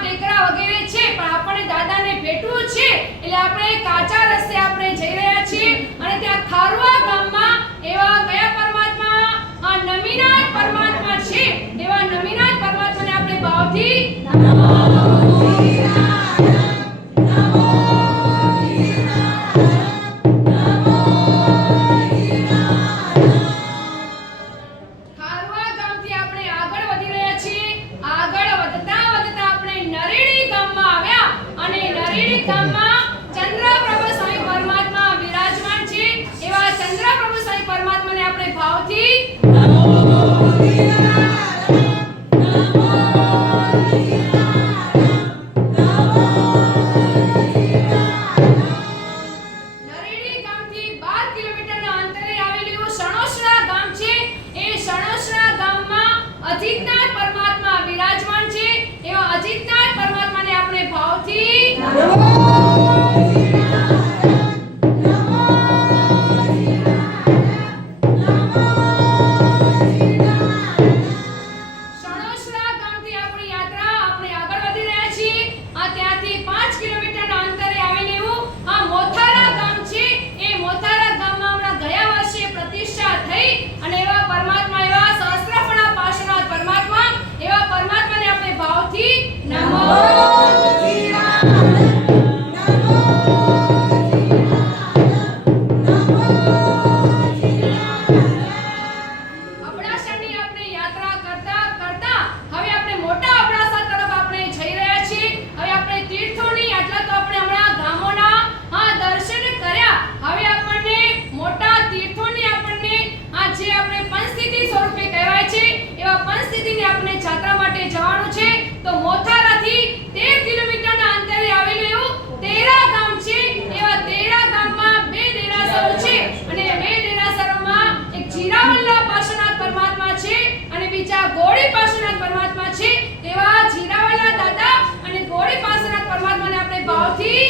ટેકરા વગેરે છે. પણ આપણે દાદાને ભેટવું છે એટલે આપણે કાચા રસ્તે આપણે જઈ રહ્યા છીએ અને ત્યાં ખારવા ગામમાં એવા કયા પરમાત્મા નમીનાથ પરમાત્મા છે. એવા નમીનાથ પરમાત્માને આપણે ભાવથી ખારવા ગામથી આપણે આગળ વધી રહ્યા છીએ. આગળ વધતા વધતા આપણે નરેડી ગામમાં આવ્યા અને નરેડી ગામમાં ચંદ્રપ્રભુ સ્વામી પરમાત્મા બિરાજમાન છે. એવા ચંદ્રપ્રભુ સ્વામી પરમાત્માને આપણે ભાવથી નરેડી ગામથી 12 કિલોમીટરના અંતરે આવેલું સણોસરા ગામ છે. એ સણોસરા ગામમાં અજીતનાથ પરમાત્મા બિરાજમાન છે. એવા અજીતનાથ પરમાત્માને આપણે ભાવથી સણોસરા ગામથી આપણી યાત્રા આપણે આગળ વધી રહ્યા છીએ. ત્યાંથી 5 કિલોમીટરના અંતરે આવેલું મોથારા ગામ છે. એ મોથારા ગામમાં હમણાં ગયા વર્ષે પ્રતિષ્ઠા થઈ અને એવા પરમાત્મા એવા સહસ્ત્રફણા પાર્શ્વનાથ પરમાત્મા એવા પરમાત્માને આપણે ભાવથી નમો અબડાસાની આપણે યાત્રા કરતા કરતા હવે આપણે મોટા અબડાસા તરફ આપણે જઈ રહ્યા છીએ. હવે આપણે તીર્થોની આટલા તો આપણે હમણાં ગામોના દર્શન કર્યા. હવે આપણને મોટા તીર્થોની આપણને જે આપણે પંચતિથિ સ્વરૂપે કહેવાય છે એવા પંચતિથિની આપણે જાત્રા માટે જવાનું છે. તો મોથારાથી 13 કિલોમીટરના અંતરે આવેલું તેરા ગામ છે. એવા તેરા ગામમાં બે દેરાસરો છે અને બે દેરાસરોમાં એક જીરાવલ્લા પાર્શ્વનાથ પરમાત્મા છે અને બીજા ગોળી પાર્શ્વનાથ પરમાત્મા છે. તેવા જીરાવલ્લા દાદા અને ગોળી પાર્શ્વનાથ પરમાત્માને આપણે ભાવથી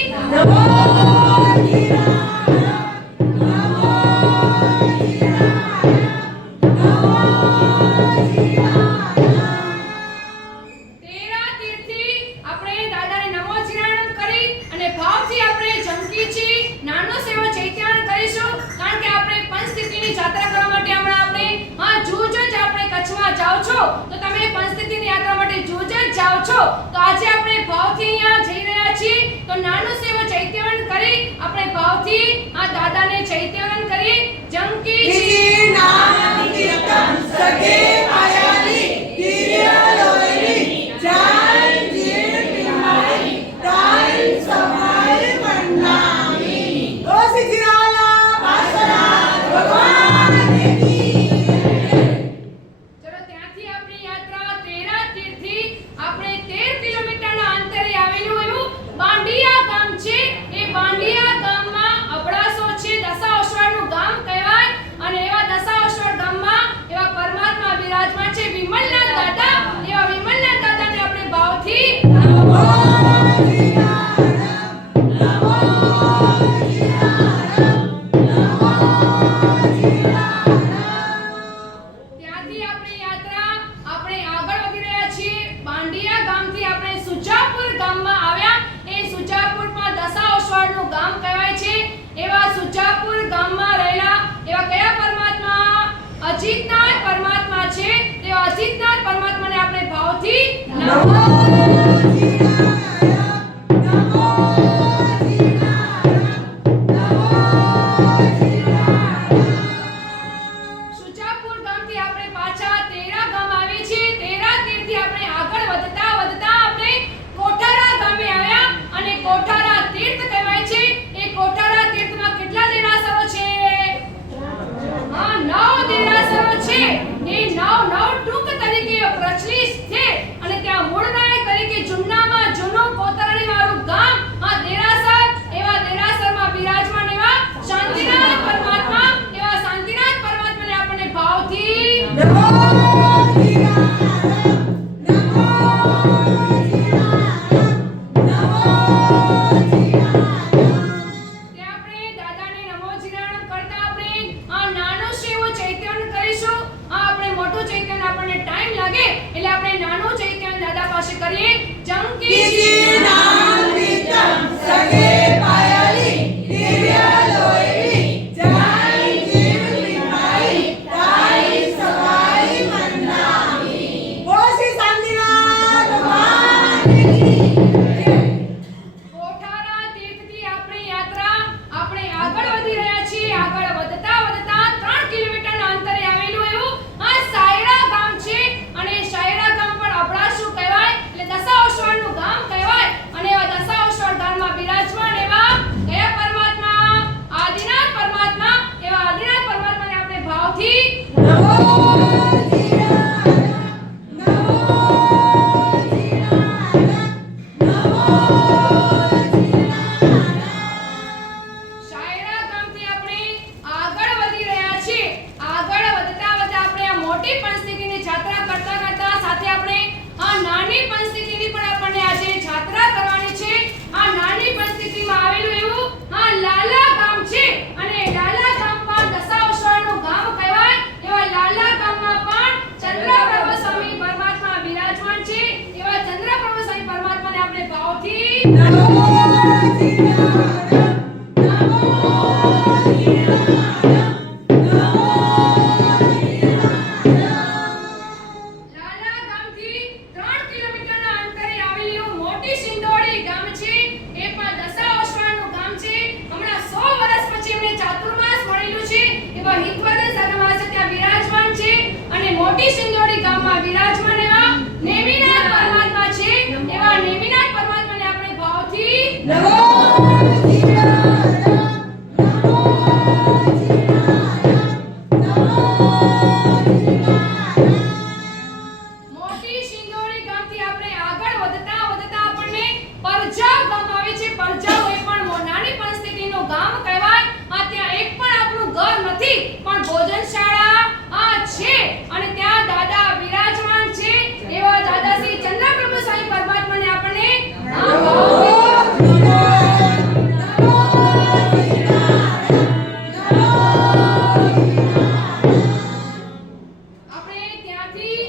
તેરા તીર્થથી આપણે દાદાને નમો જીરાણમ કરી અને ભાવથી આપણે જંકીચી નાનો સેવો ચૈત્યાન કરીશું. કારણ કે આપણે પંચતિથિની જાત્રા કરવા માટે હમણાં આપણે જૂજ જ આપણે કચ્છમાં જાઓ છો તો તમે પંચતિથિની યાત્રા માટે જૂજ જ જાઓ છો. તો આજે આપણે ભાવથી અહીંયા જઈ રહ્યા છીએ તો નાનો સેવો ચૈત્યવન કરી આપણે ભાવથી દાદાને ચૈત્યવન કરી જંકીચી ચલો ત્યાંથી આપણી યાત્રા તેરા તીર્થથી આપણે 13 કિલોમીટરના અંતરે આવેલું એવું બાંડિયા ગામ છે. એ બાંડિયા ગામમાં અબડાસો છે. દશાવતારનું ગામ કહેવાય અને નમો જીનારાયણ નમો જીનારાયણ નમો જીનારાયણ સુચાપુર ગામથી આપણે પાછા તેરા ગામ આવીએ છીએ. તેરા તીરથી આપણે આગળ વધતા વધતા આપણે કોઠારા ગામે આવ્યા અને કોઠારા તીર્થ કહેવાય છે. એ કોઠારા તીર્થમાં કેટલા દેરાસરો છે? હા, 9 દેરાસરો છે. એ 9 ટૂંક તરીકે પ્રચલિત છે અને ત્યાં મૂળનાયક તરીકે જૂનામાં જૂનું કોતરણી વાળું ગામ આ દેરાસર. એવા દેરાસરમાં બિરાજમાન એવા શાંતિનાથ પરમાત્મા, એવા શાંતિનાથ પરમાત્માને આપણે ભાવથી નમો જીનારાયણ નમો જીનારાયણ નમો જીનારાયણ ત્યાં આપણે દાદાને નમો જીનારાયણ કરતા આપણે આ નાનું છે એવું ચૈતન્ય કરીશું. આ આપણે મોટું ચૈતન્ય આપણને ટાઈમ લાગે એટલે આપણે નાનું ચૈતન્ય દાદા પાસે કરીએ. कीजिए नाम नित्यम सगे पायली दिव्य लोयली जय जीव लिपाई ताई सवाई मंदाई बोल श्री शांतिनाथ भगवान की जय। કોઠારા તીર્થથી આપણી યાત્રા આપણે આગળ વધી રહ્યા છીએ. આગળ વધતા વધતા 3 કિલોમીટરના અંતરે આવેલું એવું આ સાયરા ગામ છે અને સાયરા ગામ પણ અબડાસુ કહેવાય એટલે દશાવતારનું ગામ કહેવાય. અને એવા દશાવતાર ગામમાં બિરાજમાન એવા કયા પરમાત્મા? આદિનાથ પરમાત્મા. એવા આદિનાથ પરમાત્માને આપણે ભાવથી नमो जीनारायण नमो जीनारायण नमो जीनारायण શાયરા ગામથી આપણે આગળ વધી રહ્યા છીએ. આગળ વધતા વધતા આપણે આ મોટી પંચતીની યાત્રા કરતા કરતા સાથે આપણે આ નાની પંચતીની પણ આપણને આજે યાત્રા કરવાની છે. આ નાની પંચતીમાં આવેલું એવું આ લાલા ગામ છે અને લાલા ગામ પણ દશાવતારનું ગામ કહેવાય. એવા લાલા ગામમાં પણ ચંદ્રપ્રભુ સ્વામી પરમાત્મા બિરાજમાન છે. એવા ચંદ્રપ્રભુ સ્વામી પરમાત્માને આપણે ભાવથી नमो जीनारायण नमो जीनारायण नमो जीनारायण લાલા ગામથી 3 કિલોમીટરના અંતરે આવેલું મોટી સિંદોડી ગામ છે. એ પણ દશાવતારનું ગામ છે. હમણાં 100 વર્ષ પછી એમને ચાતુર્માસ મળેલું છે. એવા હિતવદ સગમાસે ત્યાં બિરાજમાન છે અને મોટી સિંદોડી ગામમાં બિરાજમાન એવા નેમિનાથ પરમાત્મા છે. એવા નેમિનાથ પરમાત્માને આપણે ભાવથી नमो जीनारायण नमो जीनारायण नमो जीनारायण મોટી સિંદોડી ગામથી આપણે આગળ વધતા વધતા આપણને પરજાવ ગામ આવે છે. પરજાવ એ પણ નાની પરિસ્થિતિનું ગામ કહેવાય. આ ત્યાં એક પણ આપણું ઘર નથી પણ ભોજનશાળા આ છે અને ત્યાં દાદા બિરાજમાન છે. એવા દાદા શ્રી ચંદ્રપ્રભુ સ્વામી પરમાત્માને આપણે આ ભાવથી આપણે ત્યાંથી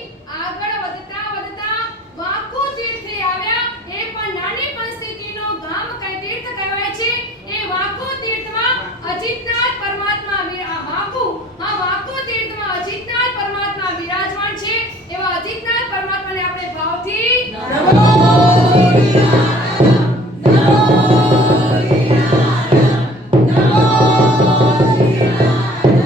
આગળ વધતા વધતા વાંકુ તીર્થે આવ્યા. એ પણ નાની પરિસ્થિતિનું ગામ તીર્થ કહેવાય છે. એ વાંકુ તીર્થમાં અજિતનાથ પરમાત્મા વાંકુ તીર્થમાં અજિતનાથ પરમાત્મા બિરાજમાન છે. એવા અજિતનાથ પરમાત્માને આપણે ભાવથી नमो जीनारायण नमो जीनारायण नमो जीनारायण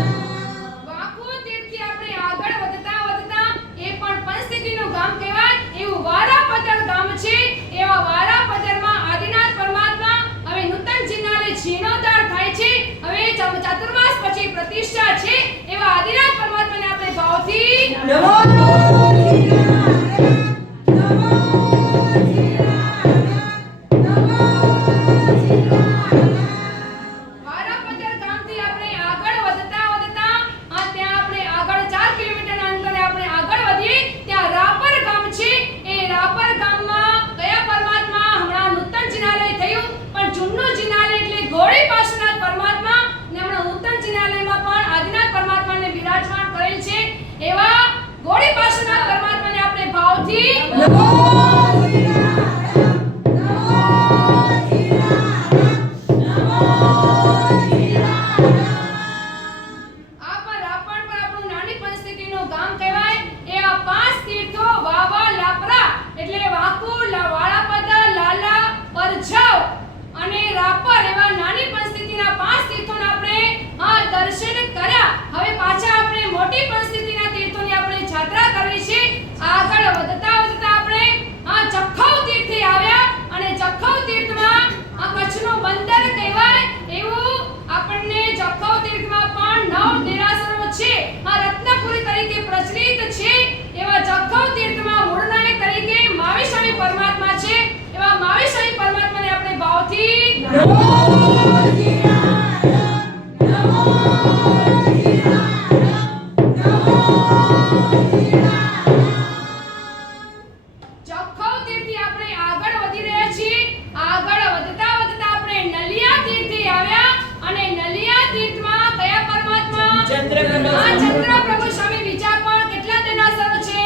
વાંકુ તીર્થથી આપણે આગળ વધતા વધતા એ પણ પંચતીનું ગામ કહેવાય એવું વારાપદર ગામ છે. એવા વારાપદરમાં આદિનાથ પરમાત્મા હવે નૂતન જિનાલય જીર્ણોદ્ધાર થાય છે. હવે ચાતુર્માસ પછી પ્રતિષ્ઠા છે. એવા આદિનાથ પરમાત્માને આપણે ભાવથી नमो जीनारायण नमो जीनारायण नमो जीनारायण વારાપદર ગામથી આપણે આગળ વધતા વધતા ત્યાં આપણે આગળ 4 કિલોમીટરના અંતરે આપણે આગળ વધીએ. ત્યાં રાપર ગામ છે. એ રાપર ગામમાં કયા પરમાત્મા? હમણાં નૂતન જિનાલય થયું પણ જૂનું જિનાલય એટલે ગોળી પાસનાથ પરમાત્મા ને હમણાં નૂતન જિનાલયમાં પણ આદિનાથ પરમાત્માને બિરાજમાન કરેલ છે. એવા ગોળી પાસનાથ પરમાત્માને આપણે ભાવથી नमो जीनारायण नमो जीनारायण नमो जीनारायण આ પર રાપણ પર આપણું નાની પરિસ્થિતિનું ગામ કહેવાય. એ આ 5 તીર્થો વાવા લાપરા એટલે પંચસ્થિતિના તીર્થોની આપણે યાત્રા કરવી છે. આગળ વધતા વધતા આપણે જખૌ તીર્થે આવ્યા અને જખૌ તીર્થમાં કચ્છનું બંદર કહેવાય એવું આપણને જખૌ તીર્થમાં પણ 9 દેરાસરો છે. રત્નપુરી તરીકે પ્રચલિત છે. એવા જખૌ તીર્થમાં મૂળનાયક તરીકે મહાવીર સ્વામી પરમાત્મા છે. એવા મહાવીર સ્વામી પરમાત્માને આપણે ભાવથી નમો શિવાય નમો શિવાય નમો શિવાય જખૌ તીર્થથી આપણે આગળ વધી રહ્યા છીએ. આગળ વધતા વધતા આપણે નલિયા તીર્થે આવ્યા અને નલિયા તીર્થમાં કયા પરમાત્મા? ચંદ્રપ્રભુ સ્વામી. બીજા પણ કેટલા દેરાસરો છે?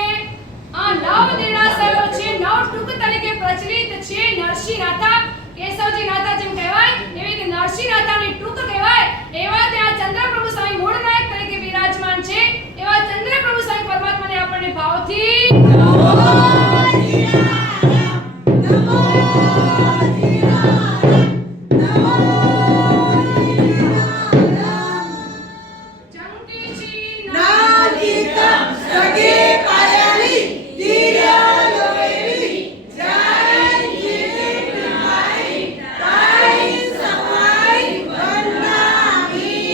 9 દેરાસરો છે. 9 ટૂંક તરીકે પ્રચલિત છે. નરસિંહનાથા, કેશવજી નાથા જેમ કહેવાય એવી રીતે નરસિંહનાથાની ટૂંક કહેવાય. એવા ત્યાં ચંદ્રપ્રભુ સ્વામી મૂળ નાયક તરીકે વિરાજમાન છે. એવા ચંદ્રપ્રભુ સ્વામી પરમાત્માને આપણને ભાવથી નમો શિવાય નમો શિવાય નમો ચંકીચી નાદિતમ સગે પાયલી તિર્યલોએવી જય જીવનાઈ તાઈ સમાઈ વંદામી.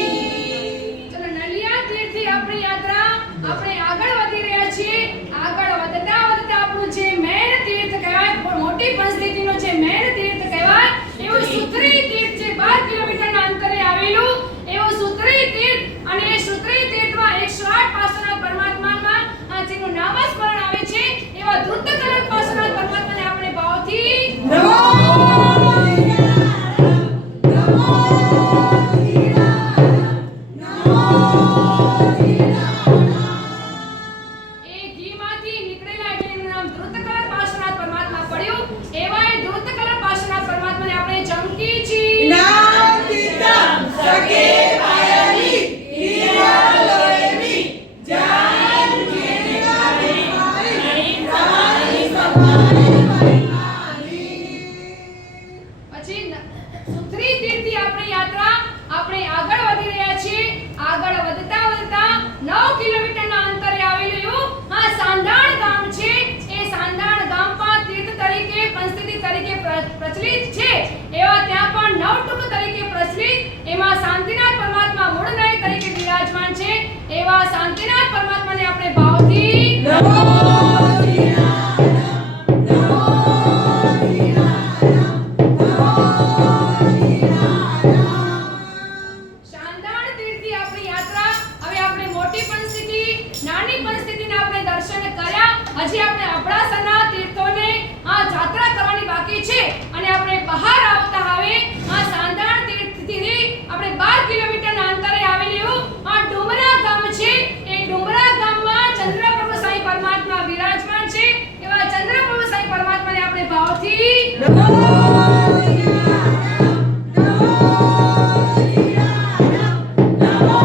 ચલો નલિયા તીર્થથી આપણી યાત્રા આપણે આગળ વધી રહ્યા છીએ. આગળ વધતા વધતા આપણું જે મેન તીર્થ કહેવાય, મોટી પંચસ્થિતિનો જે મેન તીર્થ કહેવાય એવું સુત્રી તીર્થ છે. 12 કિલોમીટરના અંતરે આવેલું એવું સુત્રી તીર્થ. અને એ સુત્રી તીર્થમાં 108 પાર્શ્વનાથ પરમાત્મામાં જેનું નામસ્મરણ આવે છે એવા ધૃતકલક પાર્શ્વનાથ પરમાત્માને આપણે ભાવથી નમો નમો નમો એ ઘીમાંથી નીકળેલા એટલે એનું નામ ધૃતકલક પાર્શ્વનાથ પરમાત્મા પડ્યું. એવા એ ધૃતકલક પાર્શ્વનાથ પરમાત્માને આપણે ચંકીચી નાદિતમ સગે પાયલી તિર્યલોએવી જય જીવનાઈ તાઈ સમાઈ વંદામી. પછી સુત્રી તીર્થથી આપણી યાત્રા આપણે આગળ વધી રહ્યા છીએ. આગળ વધતા વધતા 9 કિલોમીટરના અંતરે આવેલું સાંધાણ ગામ છે. એ સાંધાણ ગામમાં તીર્થ તરીકે પંચસ્થિતિ તરીકે પ્રચલિત છે. એવા ત્યાં પણ 9 ટૂંક તરીકે પ્રચલિત. એમાં શાંતિનાથ પરમાત્મા મૂળ નાયક તરીકે વિરાજમાન છે. એવા શાંતિનાથ પરમાત્માને આપણે ભાવથી નમો શિવાય નમો શિવાય નમો શિવાય શાંતાણ તીર્થથી આપણી યાત્રા હવે આપણે મોટી પંચસ્થિતિ, નાની પંચસ્થિતિના આપણે દર્શન કર્યા. હજી આપણે અબડાસાના તીર્થોને યાત્રા કરવાની બાકી છે. અને આપણે બહાર આવતા હવે શાંતાણ તીર્થથી આપણે 12 કિલોમીટરના અંતરે આવેલું ડુમરા ગામ છે. એ ડુમરા ગામમાં ચંદ્રપ્રભુ સ્વામી પરમાત્મા વિરાજમાન છે. એવા ચંદ્રપ્રભુ સ્વામી પરમાત્માને આપણે ભાવથી નમો શિવાય નમો શિવાય નમો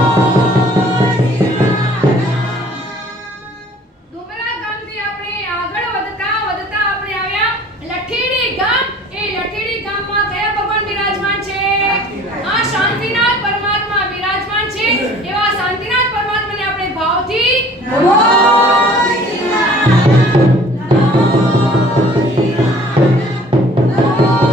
શિવાય ડુમરા ગામથી આપણે આગળ વધતા વધતા આપણે આવ્યા લઠીડી ગામ. એ લઠીડી ગામમાં કયા ભગવાન બિરાજમાન છે? શાંતિનાથ પરમાત્મા બિરાજમાન છે. એવા શાંતિનાથ પરમાત્માને આપણે ભાવથી નમો શિવાય નમો શિવાય નમો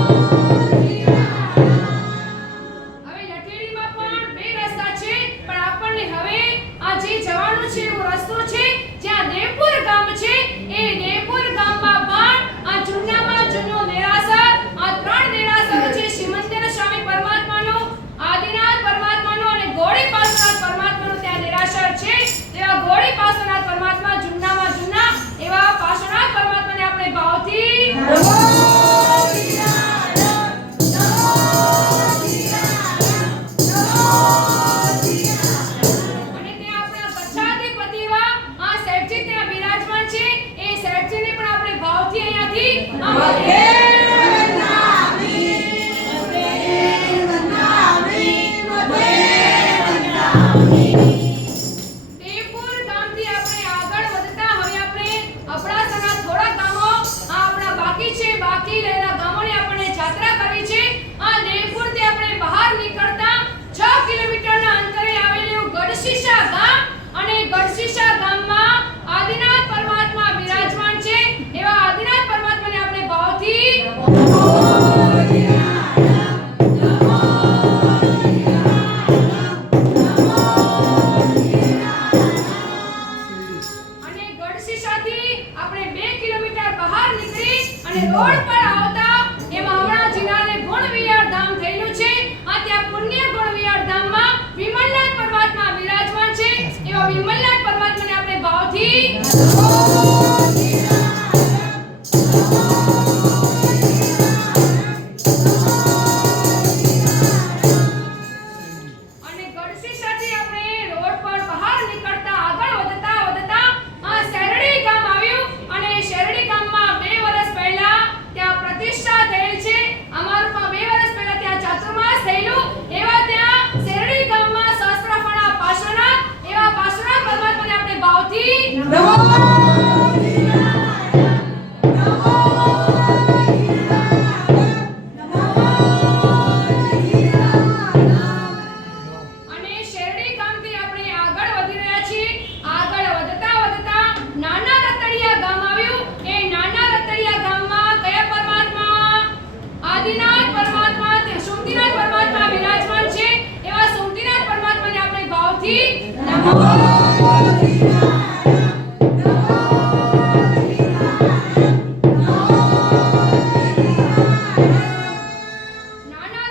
નાના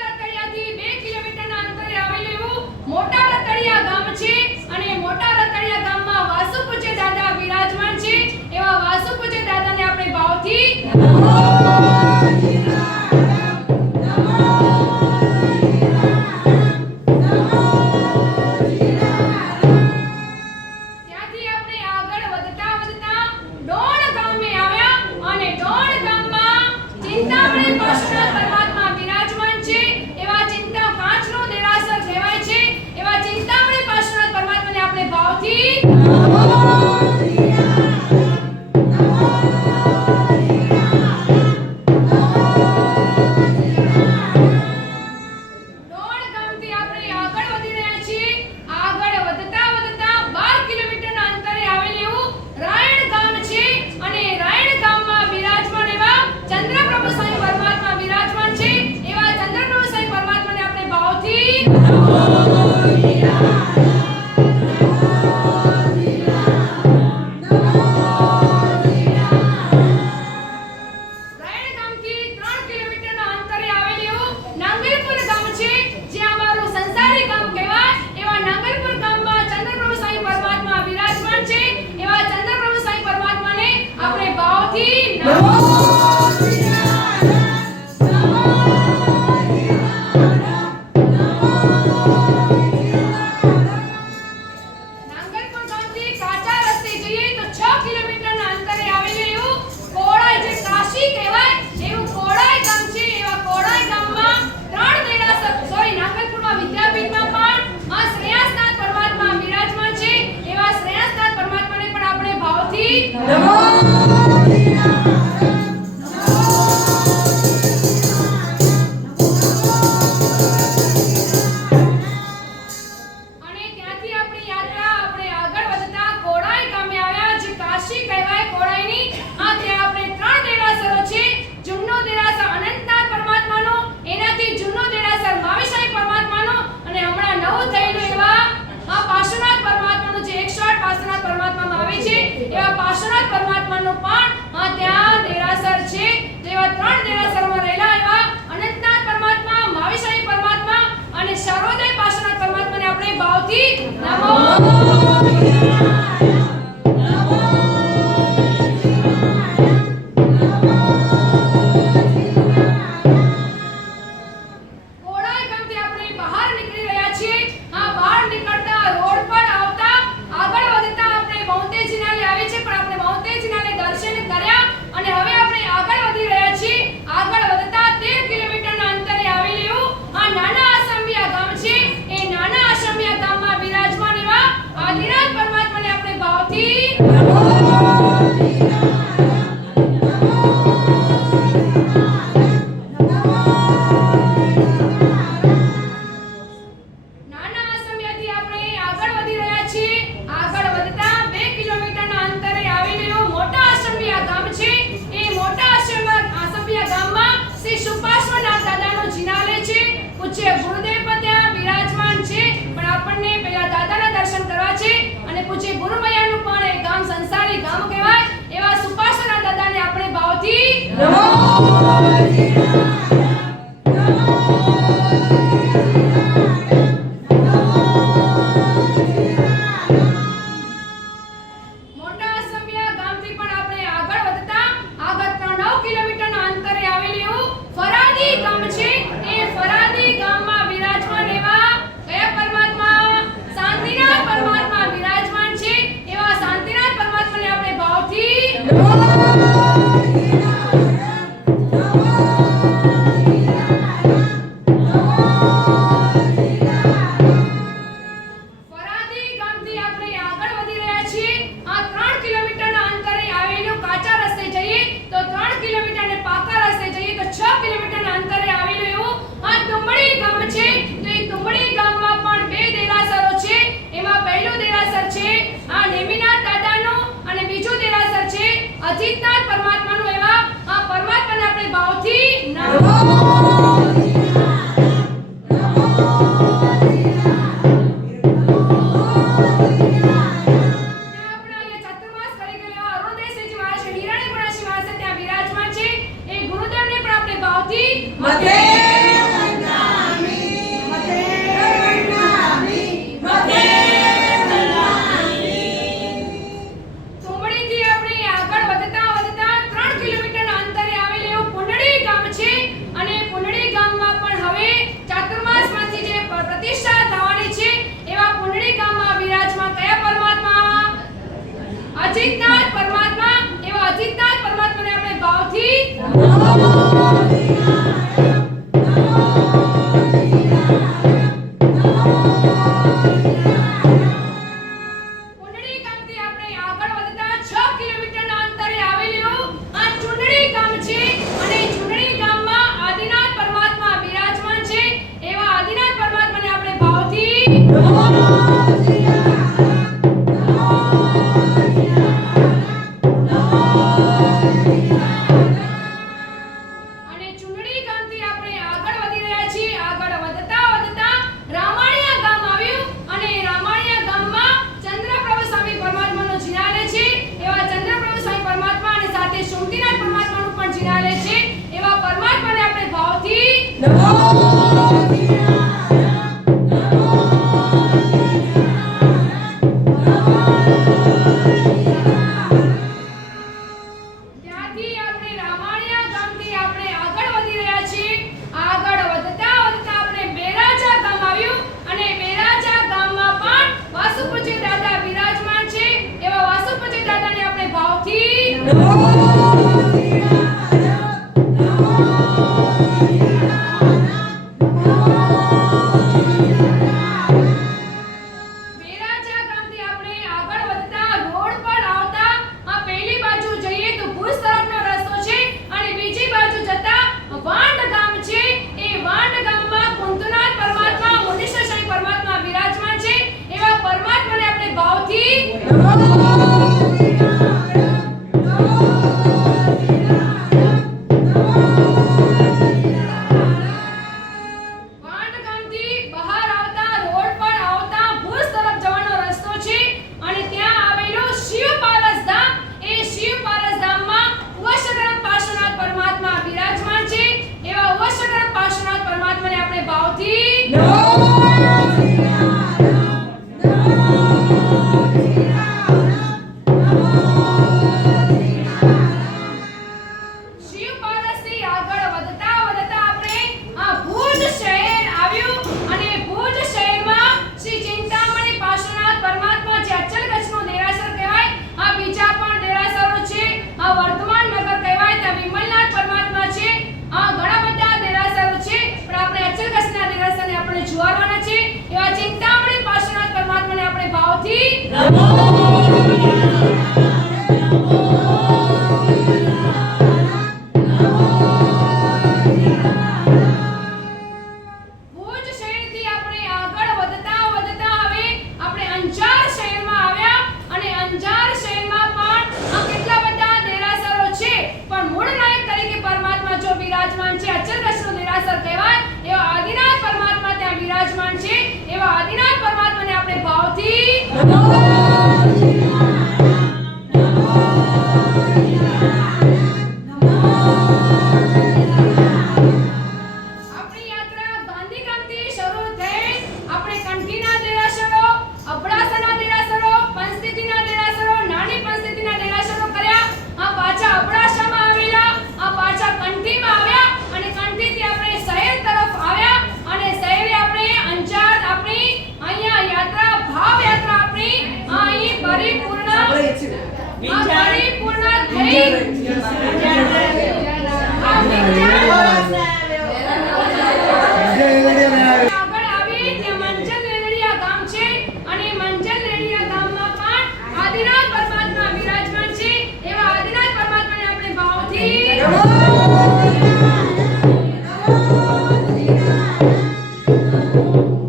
રતડિયાથી 2 કિલોમીટરના અંતરે આવેલું એવું મોટા રતડિયા ગામ છે અને મોટા રતડિયા ગામમાં વાસુ પૂજ્ય દાદા વિરાજમાન છે. એવા વાસુ પૂજ્ય દાદાને આપણે ભાવથી ત્યાંથી આપણે આગળ વધતા ડોણ ગામે આવ્યા અને ડોણ ગામમાં ચિંતામણી પાર્શ્વનાથ પરમાત્મા વિરાજમાન છે. એવા ચિંતા પાંચનો દેરાસર કહેવાય છે. એવા ચિંતામણી પાર્શ્વનાથ પરમાત્માને આપણે ભાવથી ડોણ ગામથી આપણે આગળ વધી રહ્યા છીએ. આગળ વધતા 12 કિલોમીટરના અંતરે આવેલું એવું રાયણ ગામ છે અને રાયણ ગામમાં બિરાજમાન એવા ચંદ્રપ્રભુ સ્વામી પરમાત્મા બિરાજમાન છે. એવા ચંદ્રપ્રભુ સ્વામી પરમાત્માને આપણે ભાવથી રાયણ ગામથી 3 કિલોમીટરના અંતરે આવેલું એવું નાંગલપુર ગામ છે, જે અમારું સંસારી ગામ કહેવાય. એવા નાંગલપુર ગામમાં ચંદ્રપ્રભુ સ્વામી પરમાત્મા બિરાજમાન છે. એવા ચંદ્રપ્રભુ સ્વામી પરમાત્માને આપણે ભાવથી નાંગલપુર ગામથી કાચા રસ્તે જઈએ તો 6 કિલોમીટરના અંતરે આવેલું એવું કોડાઈ, જે કાશી કહેવાય એવું કોડાઈ ગામ છે. એવા કોડાઈ ગામમાં 3 દેરાસર નાંગલપુરમાં વિદ્યાપીઠમાં પણ શ્રેયાસનાથ પરમાત્મા બિરાજમાન છે. એવા શ્રેયાસનાથ પરમાત્માને પણ આપણે ભાવથી અને ત્યાંથી આપણી યાત્રા આપણે આગળ વધતા કોડાઈ ગામે આવ્યા, જે કાશી કહેવાય કોડાઈની. ત્યાં આપણે 3 દેરાસરો છે. જૂનો દેરાસર અનંતનાથ પરમાત્માનો, એનાથી જૂનો દેરાસર માવીસાઈ પરમાત્માનો અને હમણાં નવું થયેલું એવા પાર્શ્વનાથ પરમાત્માનું, જે 108 પાર્શ્વનાથ પરમાત્મામાં આવે છે. એવા પાર્શ્વનાથ પરમાત્માનું પણ ત્યાં દેરાસર છે. જેવા 3 દેરાસરમાં રહેલા એવા અનંતનાથ પરમાત્મા, માવીસાઈ પરમાત્મા અને સર્વોદય પાર્શ્વનાથ પરમાત્માને આપણે ભાવથી નમો કોડાઈ ગામથી આપણે બહાર નીકળી રહ્યા છીએ. બહાર નીકળતા રોડ પર આવતા આગળ વધતા આપણે મૌંતેજી નાલે આવી છે, પણ આપણે મૌંતેજી નાલે દર્શન કર્યા અને હવે આપણે આગળ વધી રહ્યા છીએ. આગળ વધતા 13 કિલોમીટરના અંતરે આવેલું એવું નાના આસંબિયા ગામ છે. એ નાના આસંબિયા ગામમાં બિરાજમાન એવા આદિનાથ પરમાત્માને આપણે ભાવથી નાના આસંબિયાથી આપણે આગળ વધી રહ્યા છીએ. આગળ વધતા 2 કિલોમીટરના અંતરે આવેલું એવું મોટા આસંબિયા ગામ છે. એ મોટા આસંબિયા ગામમાં શ્રી સુપાર્શ્વનાથ દાદાનો જિનાલય છે. પૂજ્ય ગુરુદેવ પણ ત્યાં બિરાજમાન છે, પણ આપણને પહેલા દાદાના દર્શન કરવા છે. અને પૂજ્ય ગુરુમયાનું પણ એ ગામ સંસારી ગામ કહેવાય. એવા સુપાર્શ્વનાથ દાદાને આપણે ભાવથી મોટા આસંબિયા ગામથી પણ આપણે આગળ વધતા 9 કિલોમીટરના અંતરે આવેલું એવું ફરાદી ગામ છે. એ ફરાદી ગામમાં બિરાજમાન એવા કયા પરમાત્મા? શાંતિનાથ પરમાત્મા બિરાજમાન છે. એવા શાંતિનાથ પરમાત્માને આપણે ભાવથી ચુંડડી ગામથી આપણે આગળ વધતા 6 કિલોમીટરના અંતરે આવેલું આ ચુંડડી ગામ છે અને ચુંડડી ગામમાં આદિનાથ પરમાત્મા બિરાજમાન છે. એવા આદિનાથ પરમાત્માને આપણે ભાવથી અને ચુંડડી ગામથી આપણે આગળ વધી રહ્યા છીએ. આગળ વધતા વધતા રામાણિયા ગામ આવ્યું અને રામાણિયા ગામમાં ચંદ્રપ્રભુ સ્વામી પરમાત્માનો જિનાલય છે. એવા ચંદ્રપ્રભુ સ્વામી પરમાત્મા અને સાથે સોમતીનાથ પરમાત્માનું પણ જિનાલય છે. એવા પરમાત્માને આપણે ભાવથી ત્યાંથી આપણે રામાણિયા ગામથી આપણે આગળ વધી રહ્યા છીએ. આગળ વધતા વધતા આપણે બેરાજા ગામ આવ્યું અને બેરાજા ગામમાં પણ વાસુપૂજ્ય દાદા બિરાજમાન છે. એવા વાસુપૂજ્ય દાદાને આપણે ભાવથી બેરાજા ગામથી આપણે આગળ વધતા રોડ પર આવતા આ પહેલી બાજુ જઈએ તો ભુજ તરફનો રસ્તો છે અને બીજી બાજુ જતા વાંડ ગામ છે. એ વાંડ ગામમાં કુંતનાથ પરમાત્મા મુનીશ્વર પરમાત્મા બિરાજમાન છે. એવા પરમાત્માને આપણે ભાવથી વાંડ ગામથી બહાર આવતા રોડ પર આવતા ભુજ તરફ જવાનો રસ્તો છે અને ત્યાં આવેલું શિવ પારસ ધામ. એ શિવ પારસ ધામમાં ઉવશકરમ પાર્શ્વનાથ પરમાત્મા બિરાજમાન છે. એવા ઉવશકરમ પાર્શ્વનાથ પરમાત્માને આપણે ભાવથી શિવ પારસથી આગળ વધતા વધતા આપણે આ ભુજ શહેર આવ્યું અને ભુજ શહેરમાં શ્રી ચિંતામણી પાર્શ્વનાથ પરમાત્મા જે અચલગચ્છનું દેરાસર કહેવાય. આ બીજા પણ દેરાસરો છે. આ વર્ધમાન નગર કહેવાય ત્યાં વિમલનાથ પરમાત્મા છે. આ ઘણા બધા દેરાસરો છે પણ આપણે અચલગચ્છના દેરાસરને આપણે જોવાના છે. એવા ચિંતામણી પાર્શ્વનાથ પરમાત્માને આપણે ભાવથી ભુજ શહેરથી આપણે આગળ વધતા વધતા હવે આપણે અંજાર શહેરમાં આવ્યા અને અંજાર શહેરમાં પણ આ કેટલા બધા દેરાસરો છે પણ મૂળ નાયક તરીકે પરમાત્મા જો બિરાજમાન છે. અચલગચ્છનું દેરાસર કહેવાય. એવા આદિનાથ પરમાત્મા ત્યાં બિરાજમાન છે. એવા આદિનાથ પરમાત્માને આપણે ભાવથી આપણી યાત્રા ગાંધીધામથી શરૂ થઈ આપણે કંઠીના દેરાસરો, અબડાસાના દેરાસરો, પંચતિથિના દેરાસરો, નાની પંચતિથિના દેરાસરો કર્યા. આ પાછા અબડાસામાં આવેલા, આ પાછા કંઠીમાં આવ્યા અને કંઠીથી આપણે શહેર તરફ આવ્યા અને શહેરે આપણે અંજાર આપણી અહીંયા યાત્રા ભાવ યાત્રા આપણી અહીં પરિપૂર્ણ થઈ આગળ આવી ત્યાં મંજલ રેડિયા ગામ છે અને મંજલ રેડિયા ગામમાં પણ આદિનાથ પરમાત્મા બિરાજમાન છે. એવા આદિનાથ પરમાત્માને આપણે ભાવથી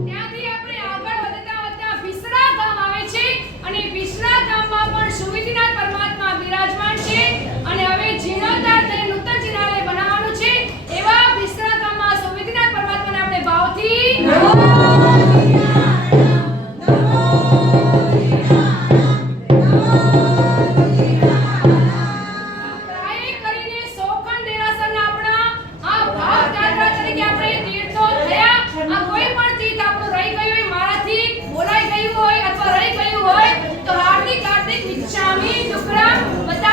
ત્યાંથી આપણે આગળ વધતા વધતા વિસરા ગામ આવે છે અને વિસરા ગામમાં પણ સુવિધિનાથ પરમાત્મા બિરાજમાન છે અને હવે જીર્ણોદ્ધાર થઈ નૂતન જિનાલય બનાવવાનું છે. એવા વિસરા ગામમાં સુવિધિનાથ પરમાત્માને આપણે ભાવથી પ્રાય કરીને સોખંડ દેરાસરના આપણા આ ભાવ યાત્રા તરીકે આપણે તીર્થો થયા. આ કોઈ પણ તીર્થ આપણું રહી ગયું હોય, મારાથી બોલાઈ ગયું હોય અથવા રહી ગયું હોય તો હાર્દિક વિચ્છામી દુક્કડમ બધા